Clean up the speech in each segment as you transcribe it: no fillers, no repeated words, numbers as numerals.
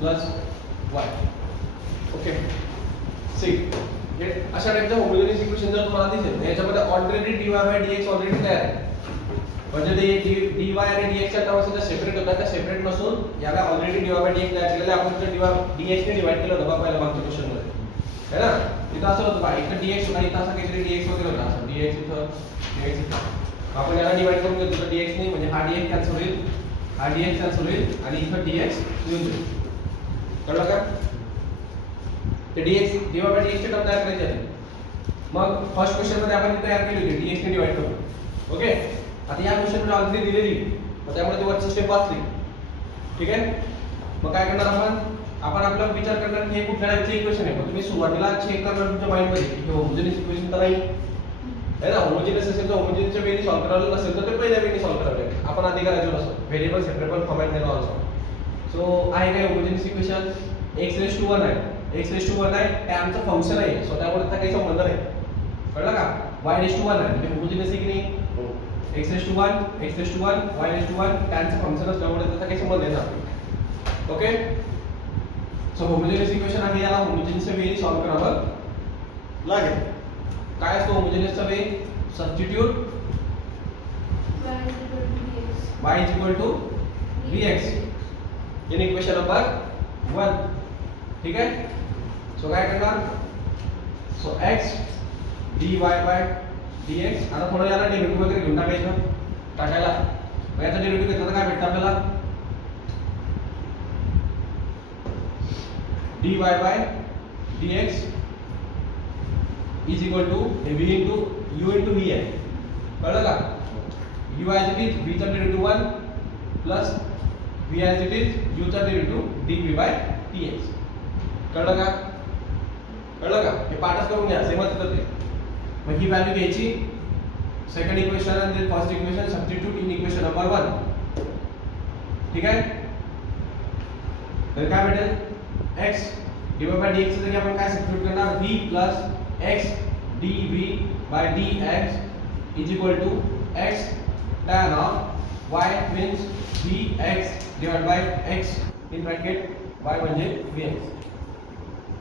Plus y. Okay C हे अशा टाइपचं homogeneous equation जर तुम्हाला दिसेल याच्यामध्ये already dy by dx already तयार आहे. म्हणजे ते dy आणि dx च्या टर्म्स त्या सेपरेट होतात, त्या सेपरेट नसून याला ऑलरेडी dy बाय dx तयार केलेलं आहे. आपण dy dx ने डिवाइड केलं होतं पहिल्या मागच्या क्वेश्चन मध्ये है ना. इथं असं होतं बघा, इथं dx आणि इथं असं काहीतरी dx वगैरे होता, असं dx इथं आपण याला डिवाइड करून घेतो तर dx ने म्हणजे हा dx कॅन्सल होईल, हा dx कॅन्सल होईल आणि इथं dx येऊन जाईल. कळलं का. ते dx dy बाय dx चे टर्म तयार करायचे आहे. मग फर्स्ट क्वेश्चन मध्ये आपण तयार केली होती dx ने डिवाइड करून. ओके आता या क्वेश्चन मध्ये ऑलरेडी दिलेली मग त्यामुळे ते वरची स्टेप वाचली. ठीक आहे. मग काय करणार आपण आपला विचार करणार की हे कुठल्या टाइपचे इक्वेशन आहे. मग तुम्ही सुरुवातीला चेक करणार तुमच्या माइंड मध्ये की हे होमोजेनियस इक्वेशन तर नाही है ना. होमोजेनियस असेल तर होमोजेनियसच्या वेळी सॉल्व्ह करायला नसेल तर ते पहिल्या वेळी सॉल्व्ह करावे. आपण आधी करायचो असं व्हेरिएबल सेपरेबल फॉर्मॅट मध्ये ऑल्सो. सो आहे काय होमोजेनियस इक्वेशन x⁴ आहे. x⁴ आहे टॅनचं फंक्शन आहे, सो त्यामुळे त्याचा काही संबंध नाही. कळलं का. y⁴ आहे म्हणजे होमोजेनियस आहे की नाही. x⁴ y⁴ टॅनचं फंक्शन असल्यामुळे त्याचा काही संबंध नाही. ओके सो होमोजेनियस इक्वेशन आहे, याला होमोजेनियसच्या वेळी सॉल्व्ह करावं लागेल. काय असतो होमोजेनियसचा way. Substitute y vx in equation number 1. ठीक आहे. सो काय करणार. So x dy by dx. आता थोडं याला डेरिव्हेटिव्ह वगैरे घेऊन टाकायला. मग याचा डेरिव्हेटिव्ह घेतला तर काय भेटतं आपल्याला. dy by dx is equal to v into u into v आहे. कळलं का. u as it is v चा derivative 1 plus v as it is u चा डेरिव्हेटिव्ह dv बाय dx. कळलं का. कळलं का. हे पाठच करून घ्या सेमच येतं ते. मग ही व्हॅल्यू घ्यायची सेकंड इक्वेशन आणि then first equation substitute in equation number 1. ठीक आहे. तर काय भेटेल x dy बाय dx च्या जागी आपण काय सबस्टिट्यूट करणार v plus x dv by dx is equal to x tan of y means vx divide by x in bracket y म्हणजे vx.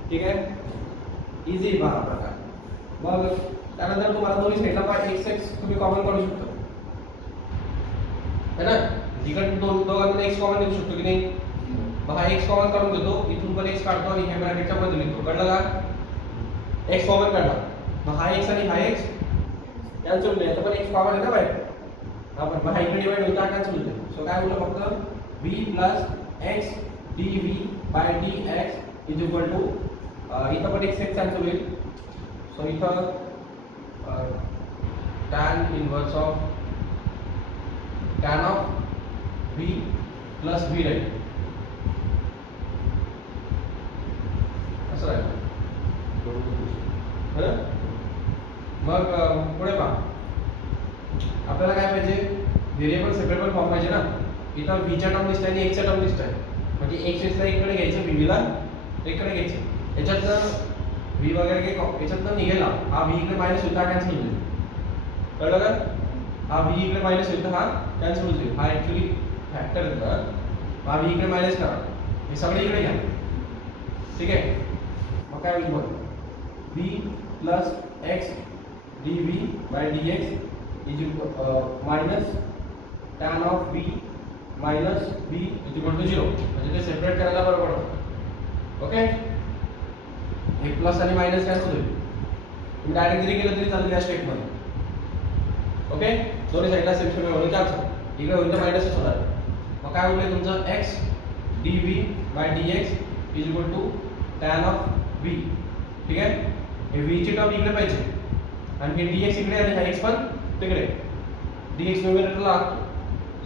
ठीक आहे. इझी बघा प्रकार. मग त्यानंतर तुम्हाला दोन्ही साइडला पाय x तुम्ही कॉमन काढू शकता है ना. इकडे दोघांमध्ये x कॉमन घेऊ शकतो की नाही. मग हा x कॉमन काढून घेतो, इथून पण x काढतो आणि हे ब्रॅकेटच्या मध्ये लिहितो. कळलं का. x कॉमन काढला मग हा x आणि हा x कॅन्सल होईल. याचा पण x कॉमन आहे ना बाहेर. आपण मग हा इकडे डिवाइड होता कॅन्सल होईल. सो काय होईल फक्त v plus x dv by dx is equal to इथं पण x कॅन्सल होईल. सो इथं tan inverse of tan of v plus v राहील. असं राहील. मग पुढे पहा आपल्याला काय पाहिजे. व्हेरिएबल सेपरेबल फॉर्म पाहिजे ना. इथं v च्या टर्म लिस्ट आहे आणि x च्या टर्म लिस्ट आहे. म्हणजे x ला इकडे घ्यायचं v ला इकडे घ्यायचं. याच्यात v वगैरे काही याच्यात निघेल. हा v इकडे मायनस होता कॅन्सल होईल. कळलं का. हा v इकडे मायनस होता हा कॅन्सल होईल. हा ऍक्च्युअली फॅक्टर आहे. हा v इकडे मायनस करा, हे सगळे इकडे घ्या. ठीक आहे. मग काय होईल बघ v plus x dv by dx is minus tan of v minus v is equal to 0. म्हणजे ते सेपरेट करायला बरं पडतं. ओके. हे प्लस आणि मायनस कॅन्सल होईल. तुम्ही डायरेक्ट जरी केलं तरी चालेल या स्टेप मध्ये. ओके. दोन्ही साइडला सेम सेम होईल कॅन्सल. इकडे होईल तर मायनसच होणार. मग काय होईल तुमचं x dv by dx is equal to tan of v. ठीक आहे. हे v ची टर्म इकडे पाहिजे आणि हे dx इकडे आणि हा x पण तिकडे. dx न्यूमरेटरला लागतो.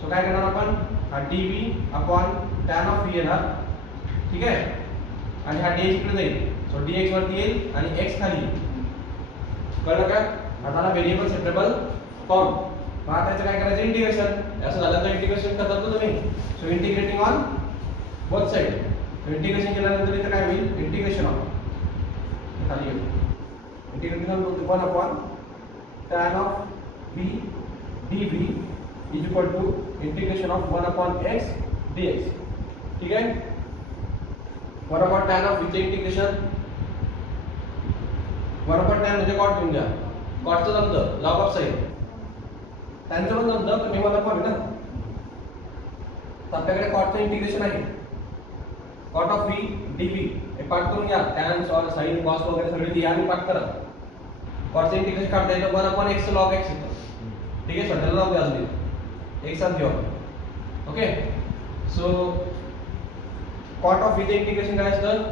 सो काय करणार आपण हा dv upon tan of v येणार. ठीक आहे. आणि हा dx इकडे जाईल. सो dx वरती येईल आणि x खाली येईल. कळलं का. आता हा व्हेरिएबल सेपरेबल फॉर्म. मग आता याचं काय करायचं इंटिग्रेशन. असं झालं तर इंटिग्रेशन करतात ना तुम्ही. So integrating on both side. Integration केल्यानंतर इथं काय होईल इंटिग्रेशन ऑफ खाली येईल. Integrating on 1 upon tan of v dv is equal to integration of 1 upon x dx. ठीक आहे. One upon tan of which integration, one upon tan म्हणजे cot घेऊन घ्या, कॉटचं जमतं, लॉग ऑफ साइन त्यांचं पण जमतं, पण हे वन अपॉन आहे ना, तर आपल्याकडे कॉटचं इंटिग्रेशन आहे, कॉट ऑफ व्ही डीव्ही हे पाठ करून घ्या, टॅन सॉल साइन कॉस वगैरे सगळे या आणि पाठ करा. कॉटचं इंटिग्रेशन काढता येतं, one upon x log x येतं. ठीक आहे, सध्याला जाऊ द्या अजून एक साथ घेऊ. Okay, so cot of v चे इंटिग्रेशन काय असतं,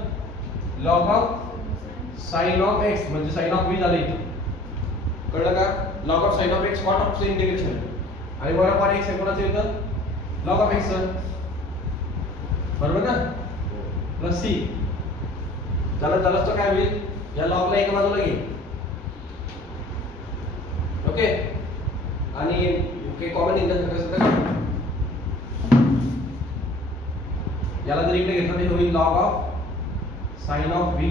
log of sine of x म्हणजे साइन ऑफ व्ही झालं इथं, कळलं का? Log of sine of x cot of चे इंटिग्रेशन आणि वन अपॉन एक्स हे कोणाचं येतं, लॉग ऑफ एक्स, बरोबर ना, प्लस सी झालं. तर काय होईल, या लॉगला एका बाजूला घे. ओके, आणि काही कॉमन इंटरसेक्शन याला जर इकडे घेतलं तर होईल log of sine of v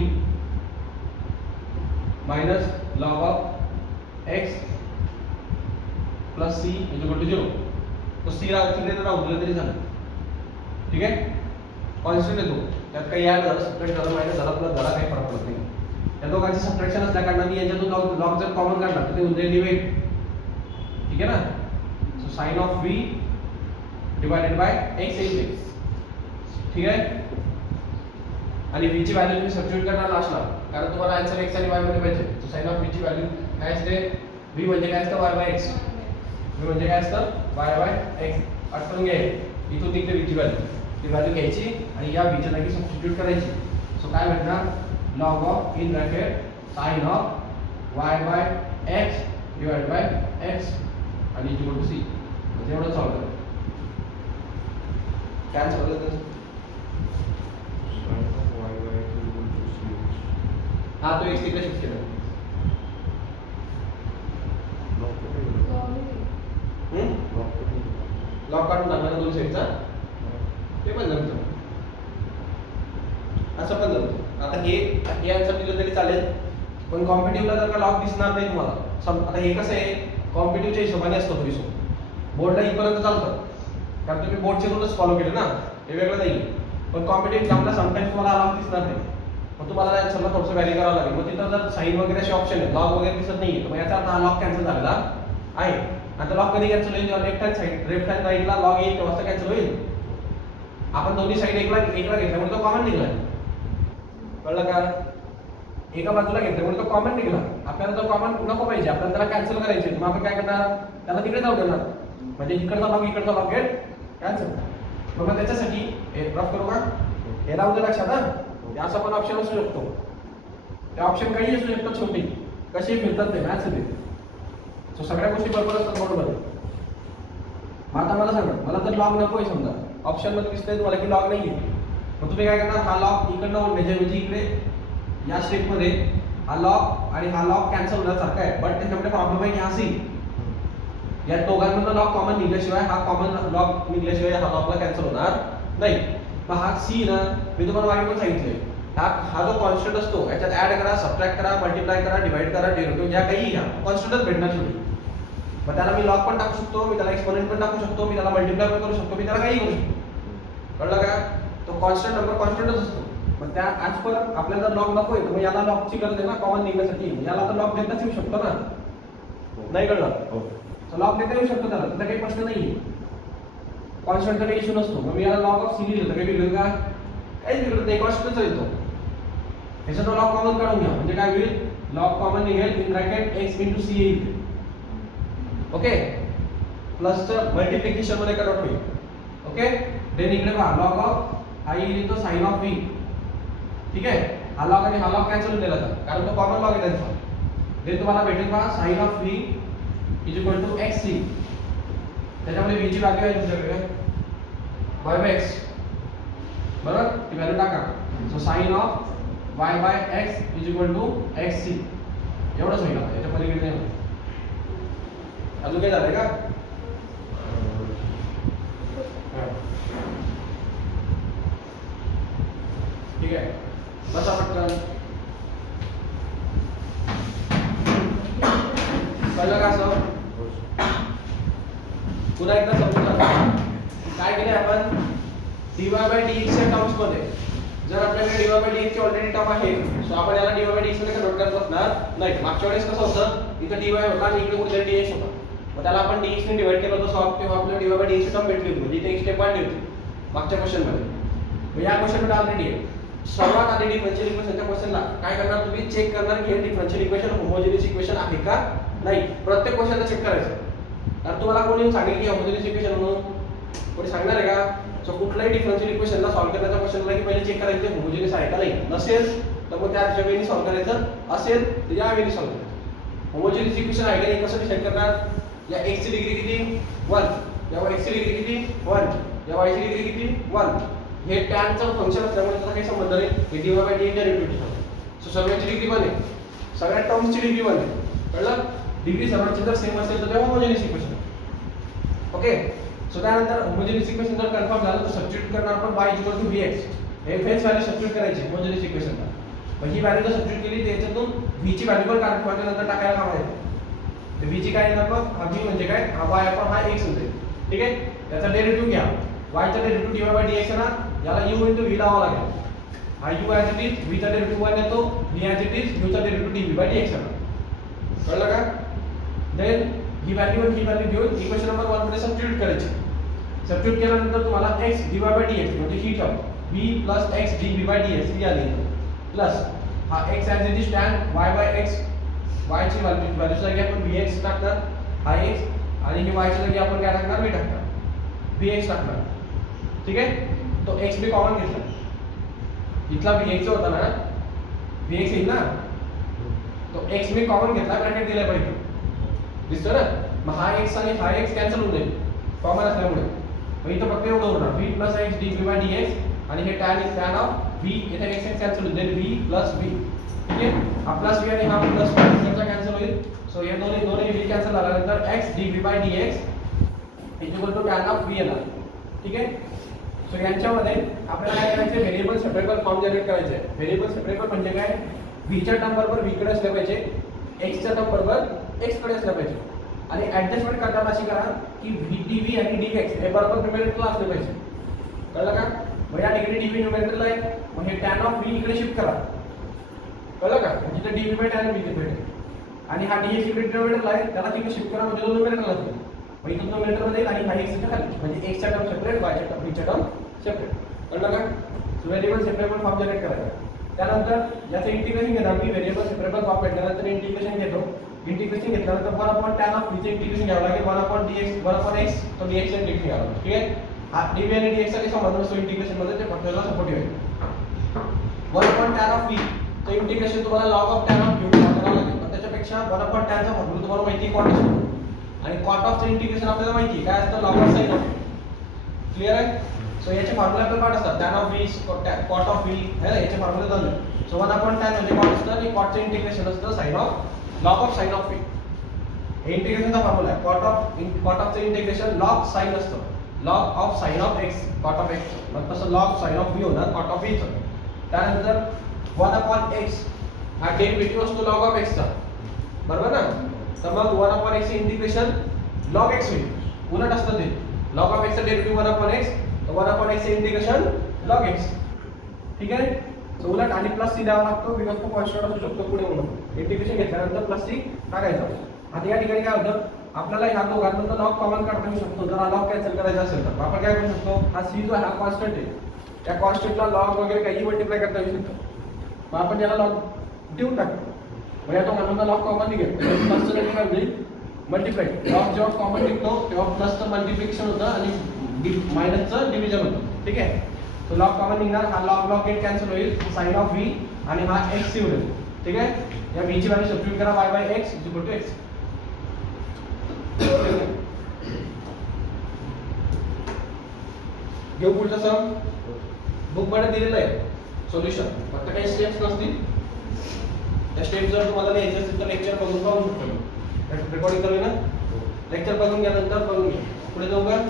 minus log of x plus c equal to 0. तो सी तिकडे तर राहू दिलं तरी झालं. ठीक आहे, कॉन्स्टंट येतो, त्यात काही ऍड झालं, सबट्रॅक्ट झालं, मायनस झालं, प्लस झाला, काही फरक पडत नाही. या दोघांचे सबट्रॅक्शन असल्या कारणाने याच्यातून लॉग जर कॉमन काढला तर ते होऊन जाईल डिवाइड. ठीक आहे ना, so sine of V divided by x is x. ठीक आहे, आणि v ची व्हॅल्यू तुम्ही सबस्टिट्यूट करणार लास्टला, कारण तुम्हाला आन्सर x आणि y मध्ये पाहिजे. सो साइन ऑफ v ची व्हॅल्यू काय असते, v म्हणजे काय असतं, y बाय x, v म्हणजे काय असतं, y बाय x. आठवून घ्या, इथून निघते v ची व्हॅल्यू, ती व्हॅल्यू घ्यायची आणि या v च्या जागी सबस्टिट्यूट करायची. सो काय भेटणार, log of in bracket sine of y by x divide by x आणि इक्वल टू c. म्हणजे एवढं सॉल्व करा. काय सॉल्व करायचं, हाँ तो x तिकडे शिफ्ट केलं, लॉग काढून टाकला दोन साईडचा, ते पण जमतं, असं पण जमतं. आता हे आन्सर दिलं तरी चालेल, पण कॉम्पिटिटिव्हला जर का लॉग दिसणार नाही तुम्हाला. आता हे कसं आहे, कॉम्पिटिटिव्हच्या हिशोबाने असतो तो हिशोब, बोर्डला इथपर्यंत चालतं, कारण तुम्ही बोर्डचे रूलच फॉलो केले ना, हे वेगळं नाही. पण कॉम्पिटिटिव्ह एक्झामला समटाइम्स तुम्हाला लॉग दिसणार नाही, मग तुम्हाला आन्सरला थोडंसं व्हॅरी करावं लागेल. मग तिथं जर साइन वगैरे असे ऑप्शन आहेत, लॉग वगैरे दिसत नाहीये, तर मग याचा अर्थ हा लॉग कॅन्सल झालेला आहे. आता लॉग कधी कॅन्सल होईल, जेव्हा left hand side left hand साइडला लॉग येईल तेव्हा कॅन्सल होईल. आपण दोन्ही साइड एकला घेतल्यामुळे तो कॉमन निघाला, कळलं का? एका बाजूला घेतल्यामुळे तो कॉमन निघाला. आपल्याला तो कॉमन नको पाहिजे, आपल्याला त्याला कॅन्सल करायचे, मग आपण काय करणार, त्याला तिकडे जाऊ देणार, म्हणजे इकडचा लॉग इकडचा लॉग गेट कॅन्सल. मग त्याच्यासाठी रफ करू का, हे राहू दे लक्षात. हा असं पण ऑप्शन असू शकतो, ते ऑप्शन काही असू शकतात, छोटी कशी फिरतात ते मॅथ्स मध्ये. सो सगळ्या गोष्टी बरोबर असतात बोर्डमध्ये. आता मला सांगा, मला जर लॉग नको आहे समजा, ऑप्शन मध्ये दिसतंय तुम्हाला की लॉग नाहीये, मग तुम्ही काय करणार, हा लॉग इकडनं ओढण्याच्या ऐवजी इकडे या स्टेप मध्ये हा लॉग आणि हा लॉग कॅन्सल होण्यासारखा आहे. बट त्याच्यामध्ये प्रॉब्लेम आहे की हा सी, या दोघांमधून लॉग कॉमन निघल्याशिवाय, हा कॉमन लॉग निघल्याशिवाय हा लॉगला कॅन्सल होणार नाही. मग हा सी ना, मी तुम्हाला मागे पण सांगितलंय, हा जो कॉन्स्टंट असतो याच्यात ऍड करा, सबट्रॅक्ट करा, मल्टिप्लाय करा, डिवाइड करा, डेरिव्हेटिव्ह ज्या काही घ्या, कॉन्स्टंटच भेटणार शेवटी. मग त्याला मी लॉग पण टाकू शकतो, मी त्याला एक्सपोनेंट पण टाकू शकतो, मी त्याला मल्टिप्लाय पण करू शकतो, मी त्याला काही करू शकतो. कळलं का? तो कॉन्स्टंट नंबर कॉन्स्टंटच असतो. मग त्या आज पर आपल्याला जर लॉग नको आहे तर मग याला लॉगची गरज आहे ना कॉमन निघण्यासाठी, याला तर लॉग देताच येऊ शकतो ना, नाही कळलं? लॉग देता येऊ शकतो त्याला, त्याचा काही प्रश्न नाहीये, कॉन्स्टंटचा काही इश्यू नसतो. मग मी याला लॉग ऑफ सी लिहिलं तर काही बिघडेल का? काहीच बिघडत नाही, कॉन्स्टंटच येतो. याच्यात लॉग कॉमन काढून घ्या, म्हणजे काय होईल, लॉग कॉमन निघेल, in bracket x into c येईल. ओके, प्लसचं मल्टिप्लिकेशन मध्ये कन्वर्ट होईल. ओके, देन इकडे पहा, लॉग ऑफ हा येईल तो साइन ऑफ v. ठीक आहे, हा लॉग आणि हा लॉग कॅन्सल होऊन गेला तर, कारण तो कॉमन लॉग आहे त्यांचा. देन तुम्हाला भेटेल पहा sine of v is equal to x c. त्याच्यामध्ये v ची व्हॅल्यू आहे तुमच्याकडे y बाय x, बरोबर, ती व्हॅल्यू टाका. So sine of y by x is equal to x c. एवढंच होईल, आता याच्या पलीकडे नाही होत. अजून काय झालंय का? ठीक आहे, बसा पटकन. कळलं का? असं पुन्हा एकदा समजून काय केलंय आपण, dy बाय dx च्या टर्म्स मध्ये जर आपल्याकडे dy by dx ची ऑलरेडी टर्म आहे सो आपण याला dy by dx मध्ये कन्वर्ट करत बसणार नाही. मागच्या वेळेस कसं होतं इथं dy होता आणि इकडे कुठेतरी dx होता, मग त्याला आपण dx ने डिवाइड केलं होतं. सो तेव्हा आपल्याला dy by dx ची टर्म भेटली होती, म्हणजे इथे एक स्टेप वाढली होती मागच्या क्वेश्चन मध्ये. मग या क्वेश्चन मध्ये ऑलरेडी आहे. सर्वात आधी डिफरन्शियल इक्वेशनच्या क्वेश्चनला काय करणार तुम्ही, चेक करणार की हे डिफरन्शियल इक्वेशन होमोजेनियस इक्वेशन आहे का नाही. प्रत्येक क्वेश्चनला चेक करायचं. तर तुम्हाला कोणी सांगेल की होमोजेनियस इक्वेशन म्हणून, कोणी सांगणार आहे का? सो कुठलाही डिफरन्शियल इक्वेशनला सॉल्व्ह करण्याच्या क्वेश्चनला की पहिले चेक करायचं होमोजेनियस आहे का नाही. नसेल तर मग त्या वेळी सॉल्व्ह करायचं, असेल तर या वेळी सॉल्व्ह करायचं. होमोजेनियस इक्वेशन आहे का नाही कसं डिसाईड करणार, या x ची डिग्री किती 1, या y ची डिग्री किती 1, या y ची डिग्री किती 1. हे tan चं फंक्शन असल्यामुळे त्याचा काही संबंध नाही. हे dy by dx derivative. So सर्वांची डिग्री 1 आहे, सगळ्या टर्म्सची डिग्री 1 आहे. कळलं? डिग्री सर्वांची जर सेम असेल तर ते होमोजेनियस इक्वेशन. ओके. सो त्यानंतर होमोजेनियस इक्वेशन जर कन्फर्म झालं तर सबस्टिट्यूट करणार आपण y vx. हे फेस व्हॅल्यू सबस्टिट्यूट करायची होमोजेनियस इक्वेशनला. मग ही व्हॅल्यू जर सबस्टिट्यूट केली त्याच्यातून v ची व्हॅल्यू पण काढून नंतर टाकायला कामायचं. तर v ची काय येणार मग, हा v म्हणजे काय, हा y आपण हा x होते. ठीक आहे. त्याचा डेरिव्हेटिव्ह घ्या. y चा डेरिव्हेटिव्ह dy by dx आहे ना, याला u into v लावावा लागेल. हा u as it is, v चा डेरिव्हेटिव्ह 1 येतो, v as it is, u चा डेरिव्हेटिव्ह dv by dx आहे. कळलं का? देन ही व्हॅल्यू आणि ही व्हॅल्यू घेऊन इक्वेशन नंबर 1 मध्ये सबस्टिट्यूट करायची. सबस्टिट्यूट केल्यानंतर तुम्हाला x dy by dx म्हणजे ही term v plus x dv by dx ही आली. प्लस हा x as it is tan y by x, y ची व्हॅल्यू जागी आपण vx टाकणार, हा x, आणि ही y ची जागी आपण काय टाकणार, v टाकणार, vx टाकणार. ठीक आहे. तो x मी कॉमन घेतला, इथला vx होता ना, vx येईल ना, तो x मी कॉमन घेतला, ब्रॅकेट दिलाय पाहिजे, दिसतो ना. मग हा x आणि हा x कॅन्सल होऊन जाईल कॉमन असल्यामुळे. मग इथं फक्त एवढं होणार v plus x dv by dx, आणि हे tan ऑफ v, इथे x कॅन्सल होईल, देन v plus v. ठीक आहे. हा प्लस v आणि हा प्लस v कॅन्सल होईल. सो हे दोन्ही v कॅन्सल झाल्यानंतर x dv by dx equal to tan of v येणार. ठीक आहे. सो यांच्यामध्ये आपल्याला काय करायचं, व्हेरिएबल सेपरेबल फॉर्म जनरेट करायचे. व्हेरिएबल सेपरेबल म्हणजे काय, v च्या टर्म बरोबर v कडे असले पाहिजे, x च्या टर्म बरोबर x कडे असले पाहिजे. आणि ऍडजस्टमेंट करताना अशी करा की v dv आणि dx हे बरोबर न्यूमरेटरला असले पाहिजे. कळलं का? मग या ठिकाणी dv न्यूमरेटरला आहे, मग हे tan ऑफ v इकडे शिफ्ट करा. कळलं का? म्हणजे ते dv by tan v इथे भेटेल. आणि हा dx इकडे न्यूमरेटरला आहे, त्याला तिकडे शिफ्ट करा म्हणजे तो न्यूमरेटरला जाईल. मग इथून न्यूमरेटर मध्ये आणि हा x च्या खाली, म्हणजे x च्या टर्म सेपरेट, y च्या टर्म, v च्या टर्म सेपरेट. कळलं का? So variable separable form generate करायचा. त्यानंतर याचं इंटिग्रेशन घेणार मी. व्हेरिएबल सेपरेबल फॉर्म भेटल्यानंतर इंटिग्रेशन घेतो. इंटिग्रेशन घेतल्यानंतर 1 upon tan of v चे इंटिग्रेशन घ्यावं लागेल, 1 upon dx, 1 upon x, तो dx चे इंटिग्रेशन घ्यावं लागेल. ठीक आहे. हा dv आणि dx चा काही संबंध नसतो इंटिग्रेशन मध्ये, ते फक्त त्याला सपोर्टिव्ह आहे. 1 upon tan of v चे इंटिग्रेशन तुम्हाला log of tan of v करावं लागेल. पण त्याच्यापेक्षा 1 upon tan चा फॉर्म्युला तुम्हाला माहिती आहे, cot असतो. आणि cot of चे इंटिग्रेशन आपल्याला माहिती आहे काय असतं, log of sin of v. Clear आहे? सो याचे फॉर्म्युला आपल्याला पाठ असतात, tan of v, cot of v, है ना, याचे फॉर्म्युला झाले. सो 1 upon tan म्हणजे cot असतं, आणि cot चे इंटिग्रेशन असतं sin of log of sin of v. हे इंटिग्रेशनचा फॉर्म्युला आहे. cot of चे इंटिग्रेशन log sin असतं, log of sin of x, cot of x. मग तसं log sin of v होणार cot of v चं. त्यानंतर 1 upon x हा डेरिव्हेटिव्ह असतो log of x चा, बरोबर ना. तर मग 1 upon x चे इंटिग्रेशन log x होईल, उलट असतं ते. log of x चा डेरिव्हेटिव्ह 1 upon x, तर 1 upon x चे इंटिग्रेशन log x. ठीक आहे. सो उलट आणि प्लस सी द्यावा लागतो, बिकॉज तो कॉन्स्टंट असू शकतो पुढे म्हणून. इंटिग्रेशन घेतल्यानंतर प्लस सी टाकायचं. आता या ठिकाणी काय होतं, आपल्याला ह्या दोघांमधून लॉग कॉमन काढता येऊ शकतो. जर हा लॉग कॅन्सल करायचा असेल तर आपण काय करू शकतो, हा सी जो हा कॉन्स्टंट आहे, त्या कॉन्स्टंटला लॉग वगैरे काही मल्टिप्लाय करता येऊ शकतो. मग आपण याला लॉग देऊन टाकतो. मग या दोघांमधून लॉग कॉमन निघेल, प्लसचं जागी काय होईल, मल्टिप्लाय. लॉग जेव्हा कॉमन निघतो तेव्हा प्लसचं मल्टिप्लिकेशन होतं आणि मायनसचं डिव्हिजन होतं. ठीक आहे. तो लॉग कॉमन निघणार, हा लॉग गेट कॅन्सल होईल, साइन ऑफ v आणि हा x सी होईल. ठीक आहे. या v ची व्हॅल्यू सबस्टिट्यूट करा, y by x equal to x. घेऊ पुढचा सम. बुक मध्ये दिलेलं आहे सोल्युशन, फक्त काही स्टेप्स नसतील. त्या स्टेप्स जर तुम्हाला लिहायचे असेल तर लेक्चर बघून पाहू शकतो. रेकॉर्डिंग करूया ना, लेक्चर बघून घ्यानंतर बघून घ्या. पुढे जाऊ का.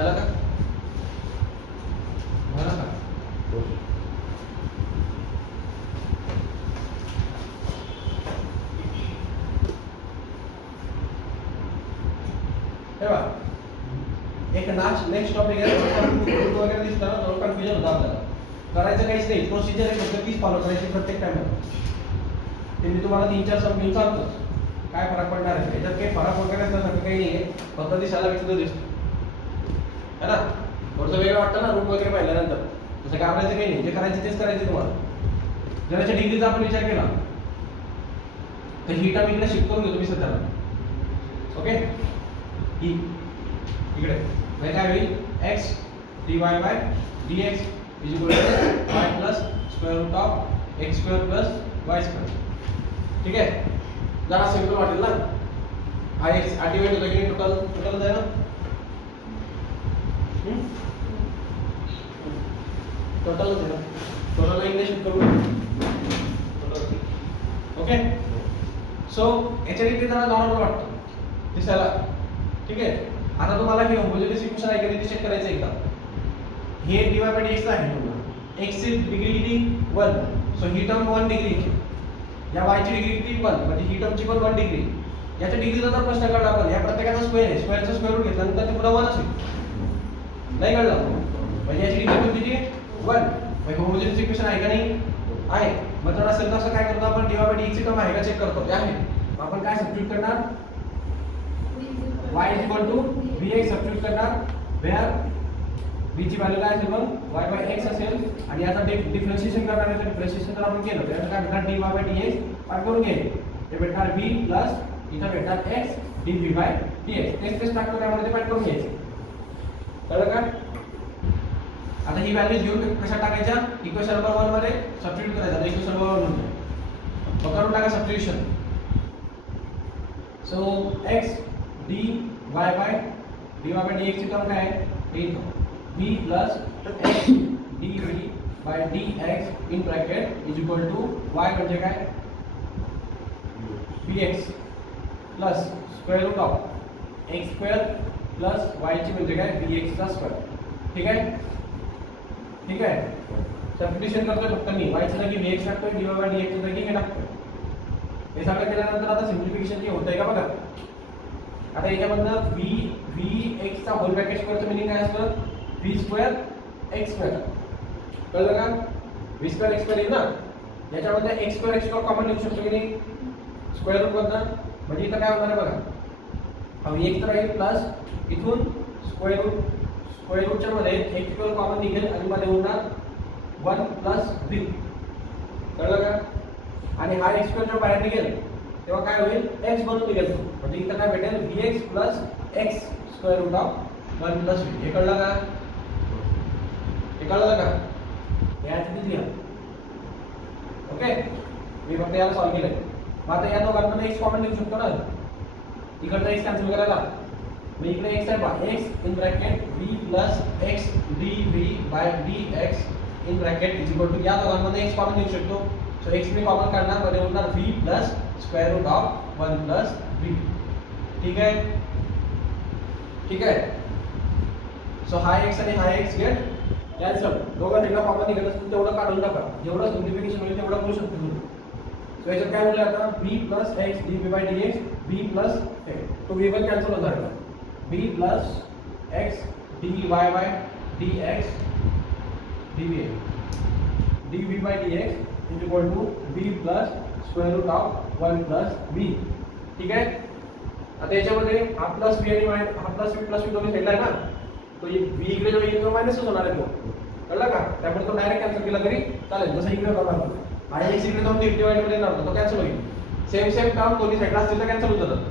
झालं का? झालं का? हे बघा, एक नेक्स्ट टॉपिक आहे रूट वगैरे दिसतं ना, थोडं कन्फ्युजन होतं आपल्याला. करायचं काहीच नाही, प्रोसिजर आहे फक्त तीच फॉलो करायची प्रत्येक टाइमला. ते मी तुम्हाला 3-4 सम घेऊन सांगतोच. काय फरक पडणार आहे याच्यात, काही फरक वगैरे असण्यासारखं काही नाही आहे, फक्त दिसायला विचित्र दिसतो है ना. थोडंसं वेगळं वाटतं ना रूट वगैरे पाहिल्यानंतर. तसं घाबरायचं काही नाही, जे करायचं तेच करायचं तुम्हाला. जर याच्या डिग्रीचा आपण विचार केला तर ही टर्म इकडे शिफ्ट करून घेतो मी सध्याला. ओके, ही इकडे म्हणजे काय होईल, x dy by dx is equal to y plus square root of x square plus y square. ठीक आहे, जरा सिंपल वाटेल ना. हा x डिवाइड होतो की टोटल आहे ना, टोटल आहे ना, टोटल इंग्लिश शिफ्ट करू. ओके, सो याच्या रीती जरा नॉर्मल वाटतं दिसायला. ठीक आहे, आता तुम्हाला हे होमोजेनियस इक्वेशन आहे का ते चेक करायचं एकदा. हे dy by dx आहे तुम्हाला, x ची डिग्री किती 1, सो ही टर्म 1 डिग्री, या y ची डिग्री किती 1, म्हणजे ही टर्मची पण 1 डिग्री. याच्या डिग्रीचा जर प्रश्न काढला आपण, या प्रत्येकाचा स्क्वेअर आहे, स्क्वेअरचा स्क्वेअर रूट घेतल्यानंतर ते पुन्हा 1 होईल. नाही कळलं, म्हणजे याची डिग्री पण किती 1, म्हणजे होमोजेनियस इक्वेशन आहे का नाही, आहे. मग जर असेल तर असं काय करतो आपण, dy by dx ची टर्म आहे का चेक करतो, ते आहे. मग आपण काय सबस्टिट्यूट करणार, y is equal to vx substitute करणार, वेअर v ची व्हॅल्यू काय असेल मग y by x असेल, आणि याचा डिफरन्शिएशन करणार आहे. तर डिफरन्शिएशन जर आपण केलं तर काय भेटणार, dy by dx पार करून घे, ते भेटणार v प्लस इथं भेटणार x dv by dx. तेच टाकतो त्यामध्ये ते पाठ करून घ्यायचं. कळलं का? आता ही व्हॅल्यूज घेऊन कशा टाकायच्या, इक्वेशन नंबर 1 मध्ये सबस्टिट्यूट करायचं. इक्वेशन नंबर 1 म्हणतो मग करून टाका substitution. So x dy by dx ची टर्म काय आहे, v plus x dv by dx in bracket is equal to y म्हणजे काय, vx plus square root of x square plus y ची म्हणजे काय, vx चा स्क्वेअर. ठीक आहे, ठीक आहे. सबस्टिट्यूशन करतोय फक्त मी, y च्या जागी vx टाकतोय, dy by dx च्या जागी हे टाकतोय. हे सगळं केल्यानंतर आता सिम्प्लिफिकेशन जे होतंय का बघा. आता याच्यामधनं vx चा होल ब्रॅकेट स्क्वेअरचं मीनिंग काय असतं, v स्क्वेअर x स्क्वेअर. कळलं का, v स्क्वेअर x स्क्वेअर येईल ना, याच्यामध्ये x स्क्वेअर कॉमन लिहू शकतो की नाही स्क्वेअर रूट मधनं. म्हणजे इथं काय होणार आहे बघा, हा vx तर राहील प्लस इथून स्क्वेअर रूटच्या मध्ये x स्क्वेअर कॉमन निघेल आणि मध्ये होणार 1 प्लस v. कळलं का, आणि हा x स्क्वेअर जेव्हा बाहेर निघेल तेव्हा काय होईल, x बनून निघेल. म्हणजे इथं काय भेटेल, vx plus x square root of 1 plus v. हे कळलं का, हे कळलं का, याची किती लिहा. ओके, मी फक्त याला सॉल्व केलंय. मग आता या दोघांमध्ये x कॉमन लिहू शकतो ना, इकडचा x कॅन्सल करायला. मग इकडे x आहे बा, x in bracket v plus x dv by dx in bracket is equal to, या दोघांमध्ये x कॉमन लिहू शकतो. सो x मी कॉमन काढणार, मध्ये होणार v plus square root of 1 plus v. ठीक आहे, ठीक आहे. सो हा x आणि हा x गेट कॅन्सल, दोघं एकदा कॉमन निघत असतील तेवढं काढून टाका, जेवढं सिम्प्लिफिकेशन होईल तेवढं करू शकतो तुम्ही. सो याच्यात काय होईल आता, v plus x dv by dx, v plus तो v पण कॅन्सल होणार आहे, v plus x dy by dx dv dv by dx is equal to v plus square root of 1 plus v. ठीक आहे. आता याच्यामध्ये हा प्लस v आणि हा प्लस v दोन्ही साइडला आहे ना, तो v इकडे जो येईल तो मायनसच होणार आहे तो. कळलं का, त्यामुळे तो डायरेक्ट कॅन्सल केला तरी चालेल. जसं इकडे करणार आणि x इकडे जाऊन डिवाइड मध्ये येणार तो कॅन्सल होईल. सेम टर्म दोन्ही साइडला असतील तर कॅन्सल होऊन जातात.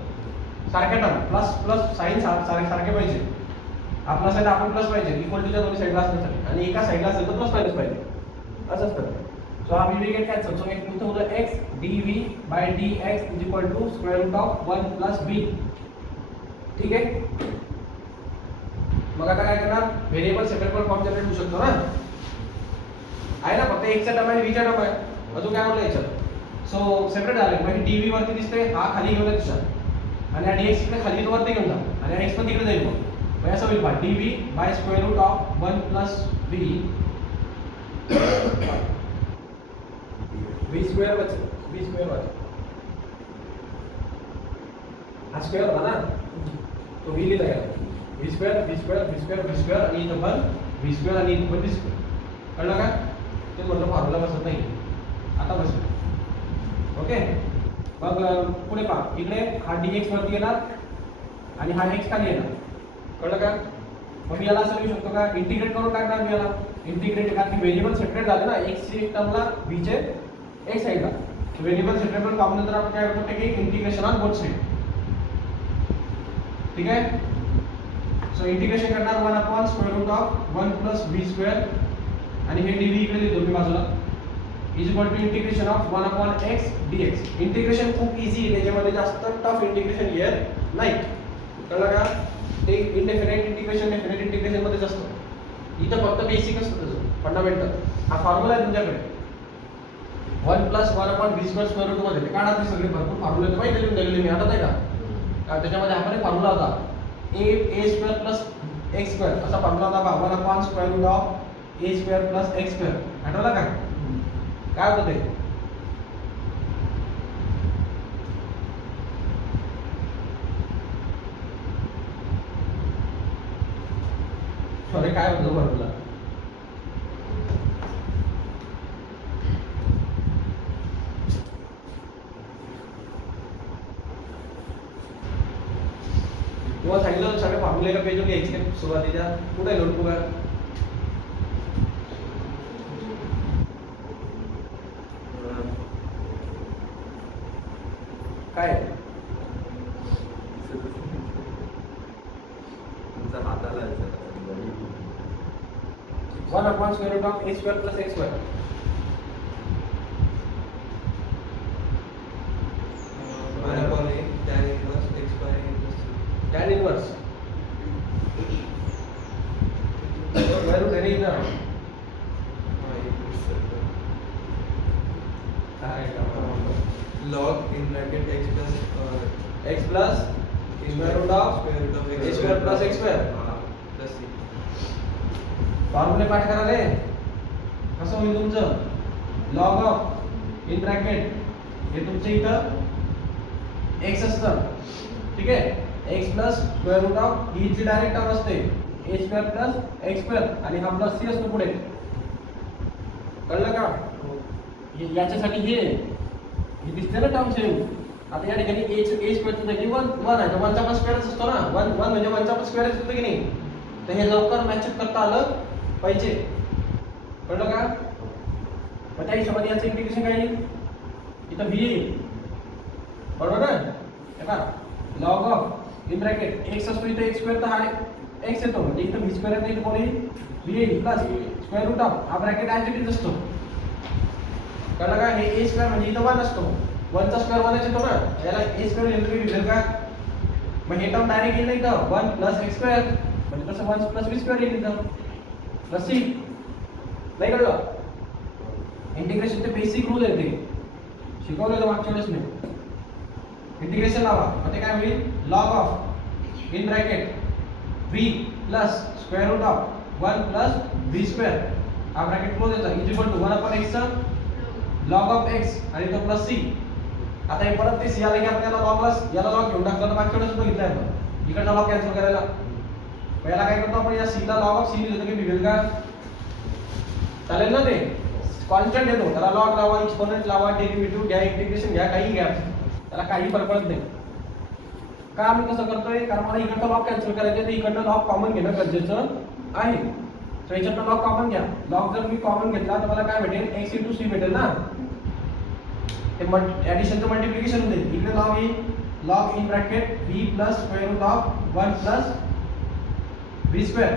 सारख्या टर्म प्लस प्लस साइन सारखे पाहिजे. आपला साइड आपण प्लस पाहिजे, इक्वल टूच्या दोन्ही साइडला असण्यासाठी, आणि एका साइडला असेल तर प्लस मायनस पाहिजे, असं असतं. सो हा v गेट कॅन्सल. सो इथं होतं x dv by dx is equal to square root of 1 plus v. ठीक आहे. मग आता काय करणार, व्हेरिएबल सेपरेबल फॉर्म जनरेट होऊ शकतो ना, आहे ना, फक्त x चा टर्म आहे v चा टर्म आहे, अजून काय म्हणलं याच्यात. सो सेपरेट झाले, म्हणजे dv वरती दिसते, हा खाली घेऊन दिसणार, आणि हा dx इकडे खाली वरती घेऊन जा, आणि x पण तिकडे जाईल. मग मग असं होईल पहा dv by square root of 1 plus v v square वाच हा स्क्वेअर होता ना तो v लिहिला गेला v स्क्वेअर आणि इथं पण v स्क्वेअर आणि इथं पण v स्क्वेअर कळलं का ते म्हटलं फॉर्म्युला बसत नाही आता बसत ओके मग पुढे पहा इकडे हा dx वरती येणार आणि हा x खाली येणार कळलं का मग मी याला असं लिहू शकतो का इंटिग्रेट करून टाकणार मी याला इंटिग्रेट कारण की व्हेरिएबल सेपरेट झाले ना x ची टर्मला v चे x साइडला व्हेरिएबल सेपरेट फॉर्म नंतर आपण काय करतो की इंटिग्रेशन ऑन बोथ साइड ठीक आहे सो इंटिग्रेशन करणार 1 upon square root of 1 plus v square आणि हे dv इकडे लिहितो मी बाजूला is equal to integration of 1 upon x dx integration खूप इझी आहे त्याच्यामध्ये जास्त टफ इंटिग्रेशन येत नाही कळलं का ते इंडेफिनाइट इंटिग्रेशन डेफिनाइट इंटिग्रेशन मध्येच असतं इथं फक्त बेसिक असतं त्याचं फंडामेंटल हा फॉर्म्युला आहे तुमच्याकडे 1 plus 1 upon v square square root मध्ये काढा ते सगळे भरपूर फॉर्म्युले माहिती लिहून दिलेले मी आठवत आहे का त्याच्यामध्ये आपण एक फॉर्म्युला होता a square plus x square असा फॉर्म्युला होता 1 upon square root of a square plus x square आठवला का काय होतं ते सॉरी काय होतं फॉर्म्युला तुम्हाला सांगितलं सगळे फॉर्म्युले एका पेजवर घ्यायचे सुरुवातीच्या कुठे नोटबुक आहे काय तुमचा हाताला 1 upon square root of a square plus x square tan inverse square root any इधर log in bracket x plus square root of a square plus x square plus c फॉर्म्युले पाठ करा रे कसं होईल तुमचं log of in bracket हे तुमचं इथं x असतं ठीक आहे x plus square root of ही जी डायरेक्ट टर्म असते a square plus x square आणि हा प्लस c असतो पुढे कळलं का याच्यासाठी हे दिसते ना टर्म सेम आता या ठिकाणी a स्क्वेअरचं जागी 1 आहे तर 1 चा पण स्क्वेअरच असतो ना 1 म्हणजे 1 चा पण स्क्वेअरच असतो की नाही तर हे लवकर मॅच करता आलं पाहिजे कळलं का मग त्या हिशोबाने याचं इंटिग्रेशन काय येईल इथं v येईल बरोबर ना हे पहा log of in bracket x असतो इथे x स्क्वेअर तर हा x येतो म्हणजे इथं v स्क्वेअर येतो इथे कोणी v येईल प्लस स्क्वेअर रूट ऑफ हा ब्रॅकेट ॲज इट इज असतो कळलं का हे a स्क्वेअर म्हणजे इथं 1 असतो 1 चा स्क्वेअर 1 येतो ना याला a स्क्वेअर एंट्री दिलेल का मग हे टर्म डायरेक्ट येईल इथं 1 प्लस x स्क्वेअर म्हणजे तसं 1 प्लस v स्क्वेअर येईल इथं प्लस c नाही कळलं इंटिग्रेशनचे बेसिक रूल आहे ते शिकवलेलं मागच्या वेळेस मी इंटिग्रेशन लावा मग ते काय होईल log of in bracket v plus square root of 1 plus v square हा ब्रॅकेट क्लोज याचा is equal to 1 upon x चा log ऑफ x आणि तो प्लस c आता हे परत ते c आले की आपण याला log प्लस याला log घेऊन टाकलं तर मागच्या वेळेस बघितलं आपण इकडचा log कॅन्सल करायला पहिला काय करतो आपण या c ला log ऑफ c लिहितो की बिघेल का चालेल ना ते कॉन्स्टंट येतो त्याला log लावा एक्सपोनेंट लावा डेरिव्हेटिव्ह घ्या इंटिग्रेशन घ्या काही घ्या त्याला काही फरक पडत नाही का आम्ही कसं करतोय कारण मला इकडचा लॉग कॅन्सल करायचं तर इकडनं लॉग कॉमन घेणं गरजेचं आहे तर याच्यातनं लॉग कॉमन घ्या लॉग जर मी कॉमन घेतला तर मला काय भेटेल x * c भेटेल ना ते ॲडिशनचं मल्टिप्लिकेशन होईल इकडे लॉग येईल log in bracket v plus square root of 1 plus v square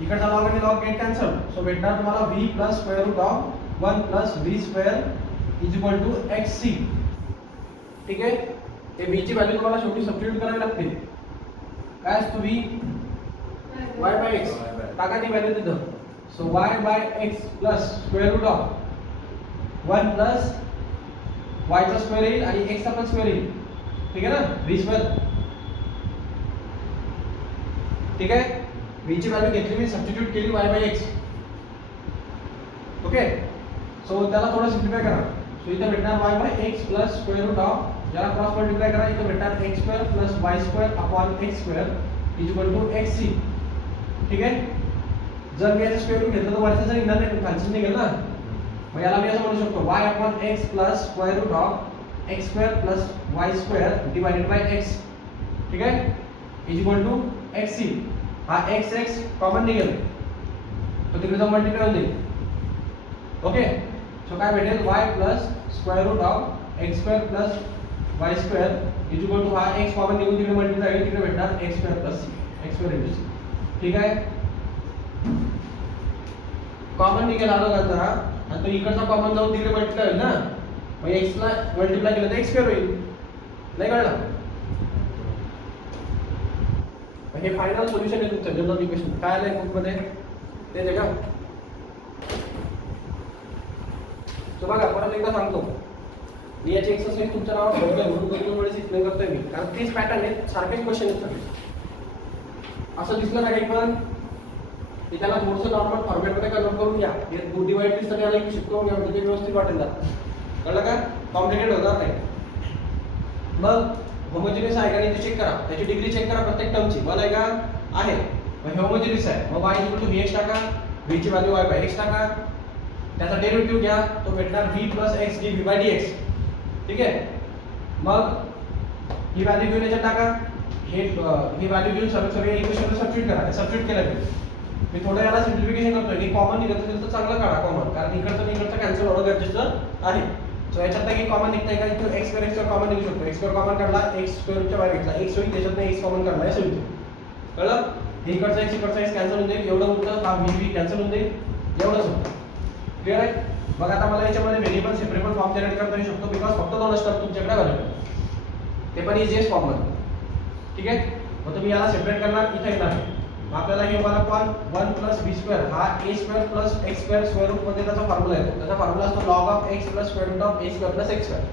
इकडचा लॉग आणि लॉग गेट कॅन्सल सो भेटणार तुम्हाला v plus square root of 1 plus v square is equal to xc ठीक आहे ते v ची व्हॅल्यू तुम्हाला शेवटी सबस्टिट्यूट करावी लागते काय असतो v y बाय x टाका ती व्हॅल्यू तिथं so y by x plus square root of 1 plus y चा स्क्वेअर येईल आणि x चा पण स्क्वेअर येईल ठीक आहे ना v स्क्वेअर ठीक आहे. v ची व्हॅल्यू घेतली मी सबस्टिट्यूट केली y by x. Okay, so त्याला थोडं सिम्प्लिफाय करा. सो इथे भेटणार y by x plus square root of, याला क्रॉस मल्टिप्लाय करा, इथे भेटणार x square plus y square upon x square is equal to xc. ठीक आहे. जर मी याचा स्क्वेअर रूट घेतला तर वरचा जर निघणार नाही, खालचं निघेल ना. मग याला मी असं म्हणू शकतो y upon x plus square root of x square plus y square divided by x. ठीक आहे, इज इक्वल टू xc. हा x x कॉमन निघेल, तो तिकडे जाऊन मल्टिप्लाय होईल. ओके, सो काय भेटेल y plus square root of x square plus y square is equal to हा x कॉमन निघून तिकडे मल्टिप्लाय होईल, तिकडे भेटणार x square plus c, x square into c. ठीक आहे, कॉमन निघेल हा दोघांचा, आणि तो इकडचा कॉमन जाऊन तिकडे मल्टिप्लाय होईल ना. मग x ला मल्टिप्लाय केलं तर x स्क्वेअर होईल. नाही कळलं? हे फायनल सोल्युशन आहे तुमचं जनरल इक्वेशन. काय आलंय बुक मध्ये तेच आहे का? सो बघा, परत एकदा सांगतो, मी याची एक्सरसाइज तुमच्या नावावर ठेवलंय म्हणून 2 वेळेस एक्सप्लेन करतोय मी, कारण तेच पॅटर्न आहेत, सारखेच क्वेश्चन आहेत सगळे. असं दिसलं ना काही पण की त्याला थोडंसं नॉर्मल फॉर्मॅटमध्ये कन्वर्ट करून घ्या. हे गुड डिवाइड लिस्ट याला एक शिफ्ट करून घ्या, म्हणजे ते व्यवस्थित वाटेल जातं. कळलं का? कॉम्प्लिकेट होणार नाही. मग होमोजिनियस आहे का नाही ते चेक करा, त्याची डिग्री चेक करा प्रत्येक टर्मची. मला आहे का? आहे. मग होमोजिनियस आहे, मग y इक्वल टू vx टाका, v ची व्हॅल्यू y बाय x टाका, त्याचा डेरिव्हेटिव्ह घ्या, तो भेटणार v plus x dv by dx. ठीक आहे. मग ही व्हॅल्यू घेऊन याच्यात टाका, ही व्हॅल्यू घेऊन सगळे इक्वेशनला सबस्टिट्यूट करा. सबस्टिट्यूट केलं मी थोडं याला सिम्प्लिफिकेशन करतोय की कॉमन निघत असेल तर चांगलं काढा कॉमन, कारण इकडचं कॅन्सल होणं गरजेचं आहे. सो याच्यात की कॉमन निघताय का? इथं x स्क्वेअर कॉमन निघू शकतो. x स्क्वेअर कॉमन काढला, x स्क्वेअरच्या बाहेर घेतला, x होईल, त्याच्यात x कॉमन काढला, असं होईल. कळलं? इकडचा x कॅन्सल होऊन जाईल, एवढं उत्तर हा v कॅन्सल होऊन जाईल, एवढंच होतं. क्लिअर आहे? बघा, आता मला याच्यामध्ये व्हेरिएबल सेपरेबल फॉर्म जनरेट करता येऊ शकतो, बिकॉज फक्त 2 स्टेप तुमच्याकडे अवेलेबल, ते पण इझीएस्ट फॉर्म मध्ये. ठीक आहे. मग तुम्ही याला सेपरेट करणार, इथे येणार. आपल्याला हे मला पण 1 प्लस b स्क्वेअर हा a square plus x square square root मध्ये त्याचा फॉर्म्युला येतो. त्याचा फॉर्म्युला असतो log of x plus square root of a square plus x square.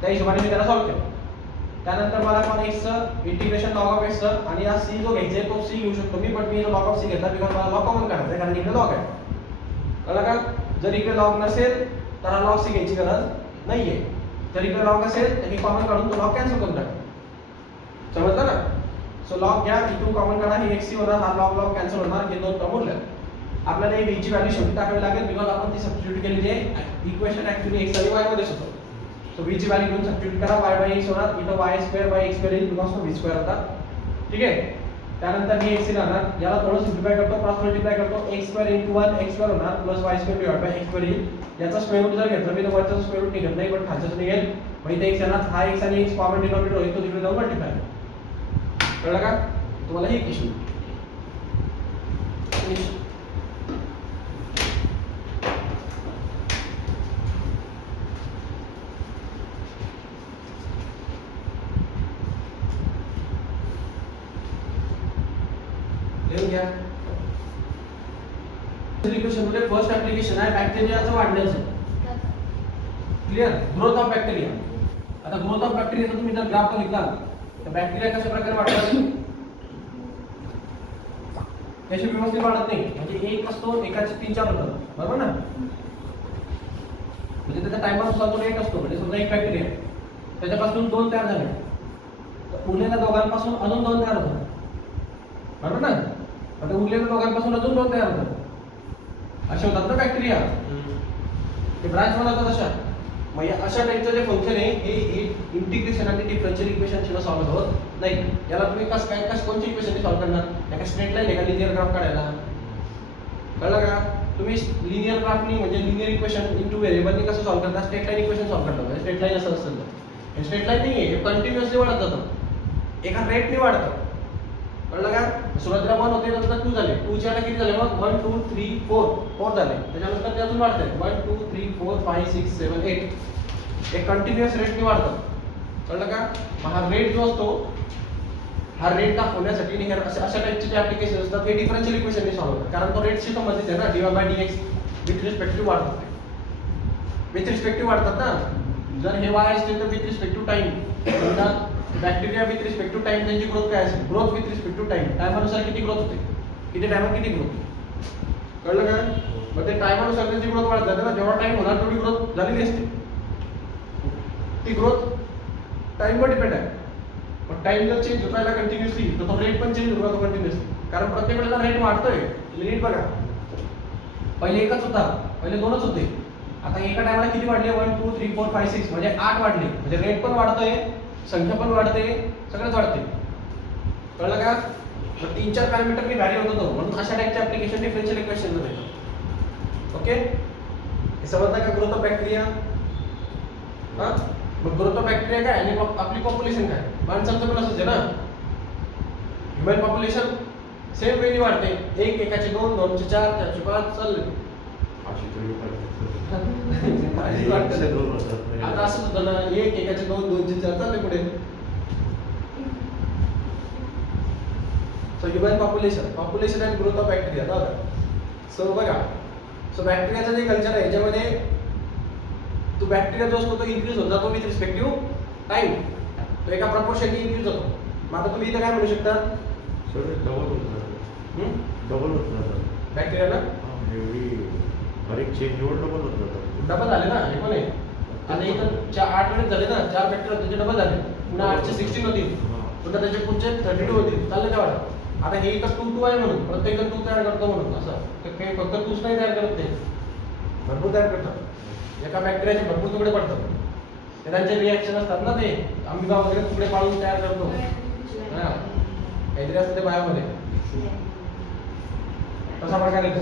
त्या हिशोबाने मी त्याला सॉल्व्ह केलं. त्यानंतर मला पण x चं इंटिग्रेशन log ऑफ x चं, आणि हा c जो घ्यायचा आहे तो c घेऊ शकतो मी, बट मी log ऑफ c घेतला बिकॉज मला log कॉमन काढायचा आहे, कारण इकडे log आहे. कळलं का? जर इकडे log नसेल तर हा log c घ्यायची गरज नाहीये. जर इकडे log असेल तर हे कॉमन काढून तो log कॅन्सल करून टाका. समजलं ना? सो लॉग घ्या, इथून कॉमन काढा, हे x होणार, हा लॉग कॅन्सल होणार, हे 2 टर्म उरल्या. आपल्याला हे v ची व्हॅल्यू शेवटी टाकावी लागेल, बिकॉज आपण ती सबस्टिट्यूट केलेली आहे. इक्वेशन ऍक्च्युअली x आणि y मध्येच होतं. सो v ची व्हॅल्यू घेऊन सबस्टिट्यूट करा, y बाय x होणार, इथं y square by x square येईल, बिकॉज तो v स्क्वेअर होता. ठीक आहे. त्यानंतर हे x राहणार, याला थोडं सिम्प्लिफाय करतो, क्रॉस मल्टिप्लाय करतो, x square into 1 x square होणार plus y square divide by x square येईल. याचा स्क्वेअर रूट जर घेतला मी तर वरचा स्क्वेअर रूट निघत नाही, पण खालचं निघेल. मग इथे x येणार, हा x आणि x कॉमन डिनॉमिनेटर होईल, तो तिकडे जाऊन मल्टिप्लाय. कळलं का? तुम्हाला हे क्वेश्चन लिहून घ्या. इक्वेशन मध्ये फर्स्ट ऍप्लिकेशन आहे बॅक्टेरियाचं वाढण्याचं. क्लिअर? Growth of bacteria. आता ग्रोथ ऑफ बॅक्टेरियाचा तुम्ही जर ग्राफ बघितला तर बॅक्टेरिया कशा प्रकारे वाढतात त्याची व्यवस्थित वाढत नाही. म्हणजे एक असतो, एकाचे 3-4 होतात, बरोबर ना? म्हणजे त्याचा टाइमानुसार तो एक असतो. म्हणजे समजा एक बॅक्टेरिया त्याच्यापासून 2 तयार झाले, तर उरलेल्या दोघांपासून अजून 2 तयार होतात, बरोबर ना? आता उरलेल्या दोघांपासून अजून 2 तयार होतात, असे होतात ना बॅक्टेरिया. ते ब्रांच बनवतात अशा. मग अशा टाइपचं जे फंक्शन आहे हे इंटिग्रेशन आणि डिफरन्शियल इक्वेशनशी सॉल्व्ह होत नाही. याला तुम्ही कोणची इक्वेशन सॉल्व्ह करणार? एका स्ट्रेट लाईन आहे का लिनियर ग्राफ काढायला? कळलं का? तुम्ही लिनियर ग्राफनी म्हणजे लिनियर इक्वेशन इंटू व्हेरिएबलनी कसं सॉल्व्ह करता? स्ट्रेट लाईन इक्वेशन सॉल्व्ह करता. म्हणजे स्ट्रेट लाईन असं असेल तर हे स्ट्रेट लाईन नाहीये, हे कंटिन्युअसली वाढत जातं, एका रेटने वाढतं. कळलं का? सुरुवातीला 1 होते, नंतर 2 झाले, 2 च्या किती झाले? मग 1 2 3 4 झाले, त्याच्यानंतर ते अजून वाढतंय 1 2 3 4 5 6 7 8. एक कंटिन्युअस रेटने वाढतं. कळलं का? मग हा रेट जो असतो, हा रेट दाखवण्यासाठी अशा टाइपचे जे ऍप्लिकेशन असतात हे डिफरन्शियल इक्वेशनने सॉल्व्ह होतात, कारण तो रेटशी संबंधित आहे ना. dy by dx with respective वाढतात, विथ रिस्पेक्टिव्ह वाढतात ना. जर हे y असतील तर विथ रिस्पेक्टिव्ह टाइम, समजा bacteria with respect to time त्यांची ग्रोथ काय असेल, growth with respect to time, टायमानुसार किती ग्रोथ होते, किती टायमात किती ग्रोथ, कळलं का? मग ते टायमानुसार त्यांची ग्रोथ वाढत जाते ना, जेव्हा टाइम होणार तेवढी ग्रोथ झालेली असते. ती ग्रोथ टाइमवर डिपेंड आहे. पण टाइम जर चेंज होत राहिला कंटिन्युअसली तर तो रेट पण चेंज होत राहतो कंटिन्युअसली, कारण प्रत्येक वेळेला रेट वाढतोय. रेट बघा, पहिले एकच होता, पहिले दोनच होते, आता एका टायमाला किती वाढले, 1 2 3 4 5 6 म्हणजे 8 वाढले. म्हणजे रेट पण वाढतोय, संख्या पण वाढते, सगळंच वाढते. कळलं का? मग 3-4 पॅरामीटरनी व्हॅरी होत होतो, म्हणून अशा टाइपचे ऍप्लिकेशन डिफरन्शियल इक्वेशन मध्ये येतात. ओके, हे समजलं का? Growth of bacteria. हा, मग ग्रोथ ऑफ बॅक्टेरिया काय आणि आपली पॉप्युलेशन काय? माणसांचं पण असंच आहे ना, ह्युमन पॉप्युलेशन सेम वेळी वाढते, एकाचे 2, 2चे 4, 4चे 5 चालले. आता असंच होतं ना, एकाचे 2, 2चे 4 चालले पुढे. So human population and growth of bacteria. So बघा, सो बॅक्टेरियाचं जे कल्चर आहे याच्यामध्ये तो बॅक्टेरिया जो असतो तो इन्क्रीज होत जातो विथ रिस्पेक्टिव्ह टाइम, तो एका प्रपोर्शनने इन्क्रीज होतो. मग आता तुम्ही इथे काय म्हणू शकता, डबल होत जातं बॅक्टेरिया ना, हर एक चेंज डबल झाले ना, हे पण आहे. आता इथं 8 वेळेस झाले ना, 4 बॅक्टेरिया त्याचे डबल झाले, पुन्हा 8चे 16 होतील, पुन्हा त्याचे पुढचे 32 होतील, चाललं काय वाटत. आता हे इथं 2 2 आहे म्हणून प्रत्येक जण 2 तयार करतो म्हणून असं, तर काही फक्त 2च नाही तयार करत, ते भरपूर तयार करतात. एका बॅक्टेरियाचे भरपूर तुकडे पडतात, ते त्यांचे रिॲक्शन असतात ना, ते अमिबा वगैरे तुकडे पाडून तयार करतो. हा, काहीतरी असतं ते बायोमध्ये, तसा प्रकार येतो.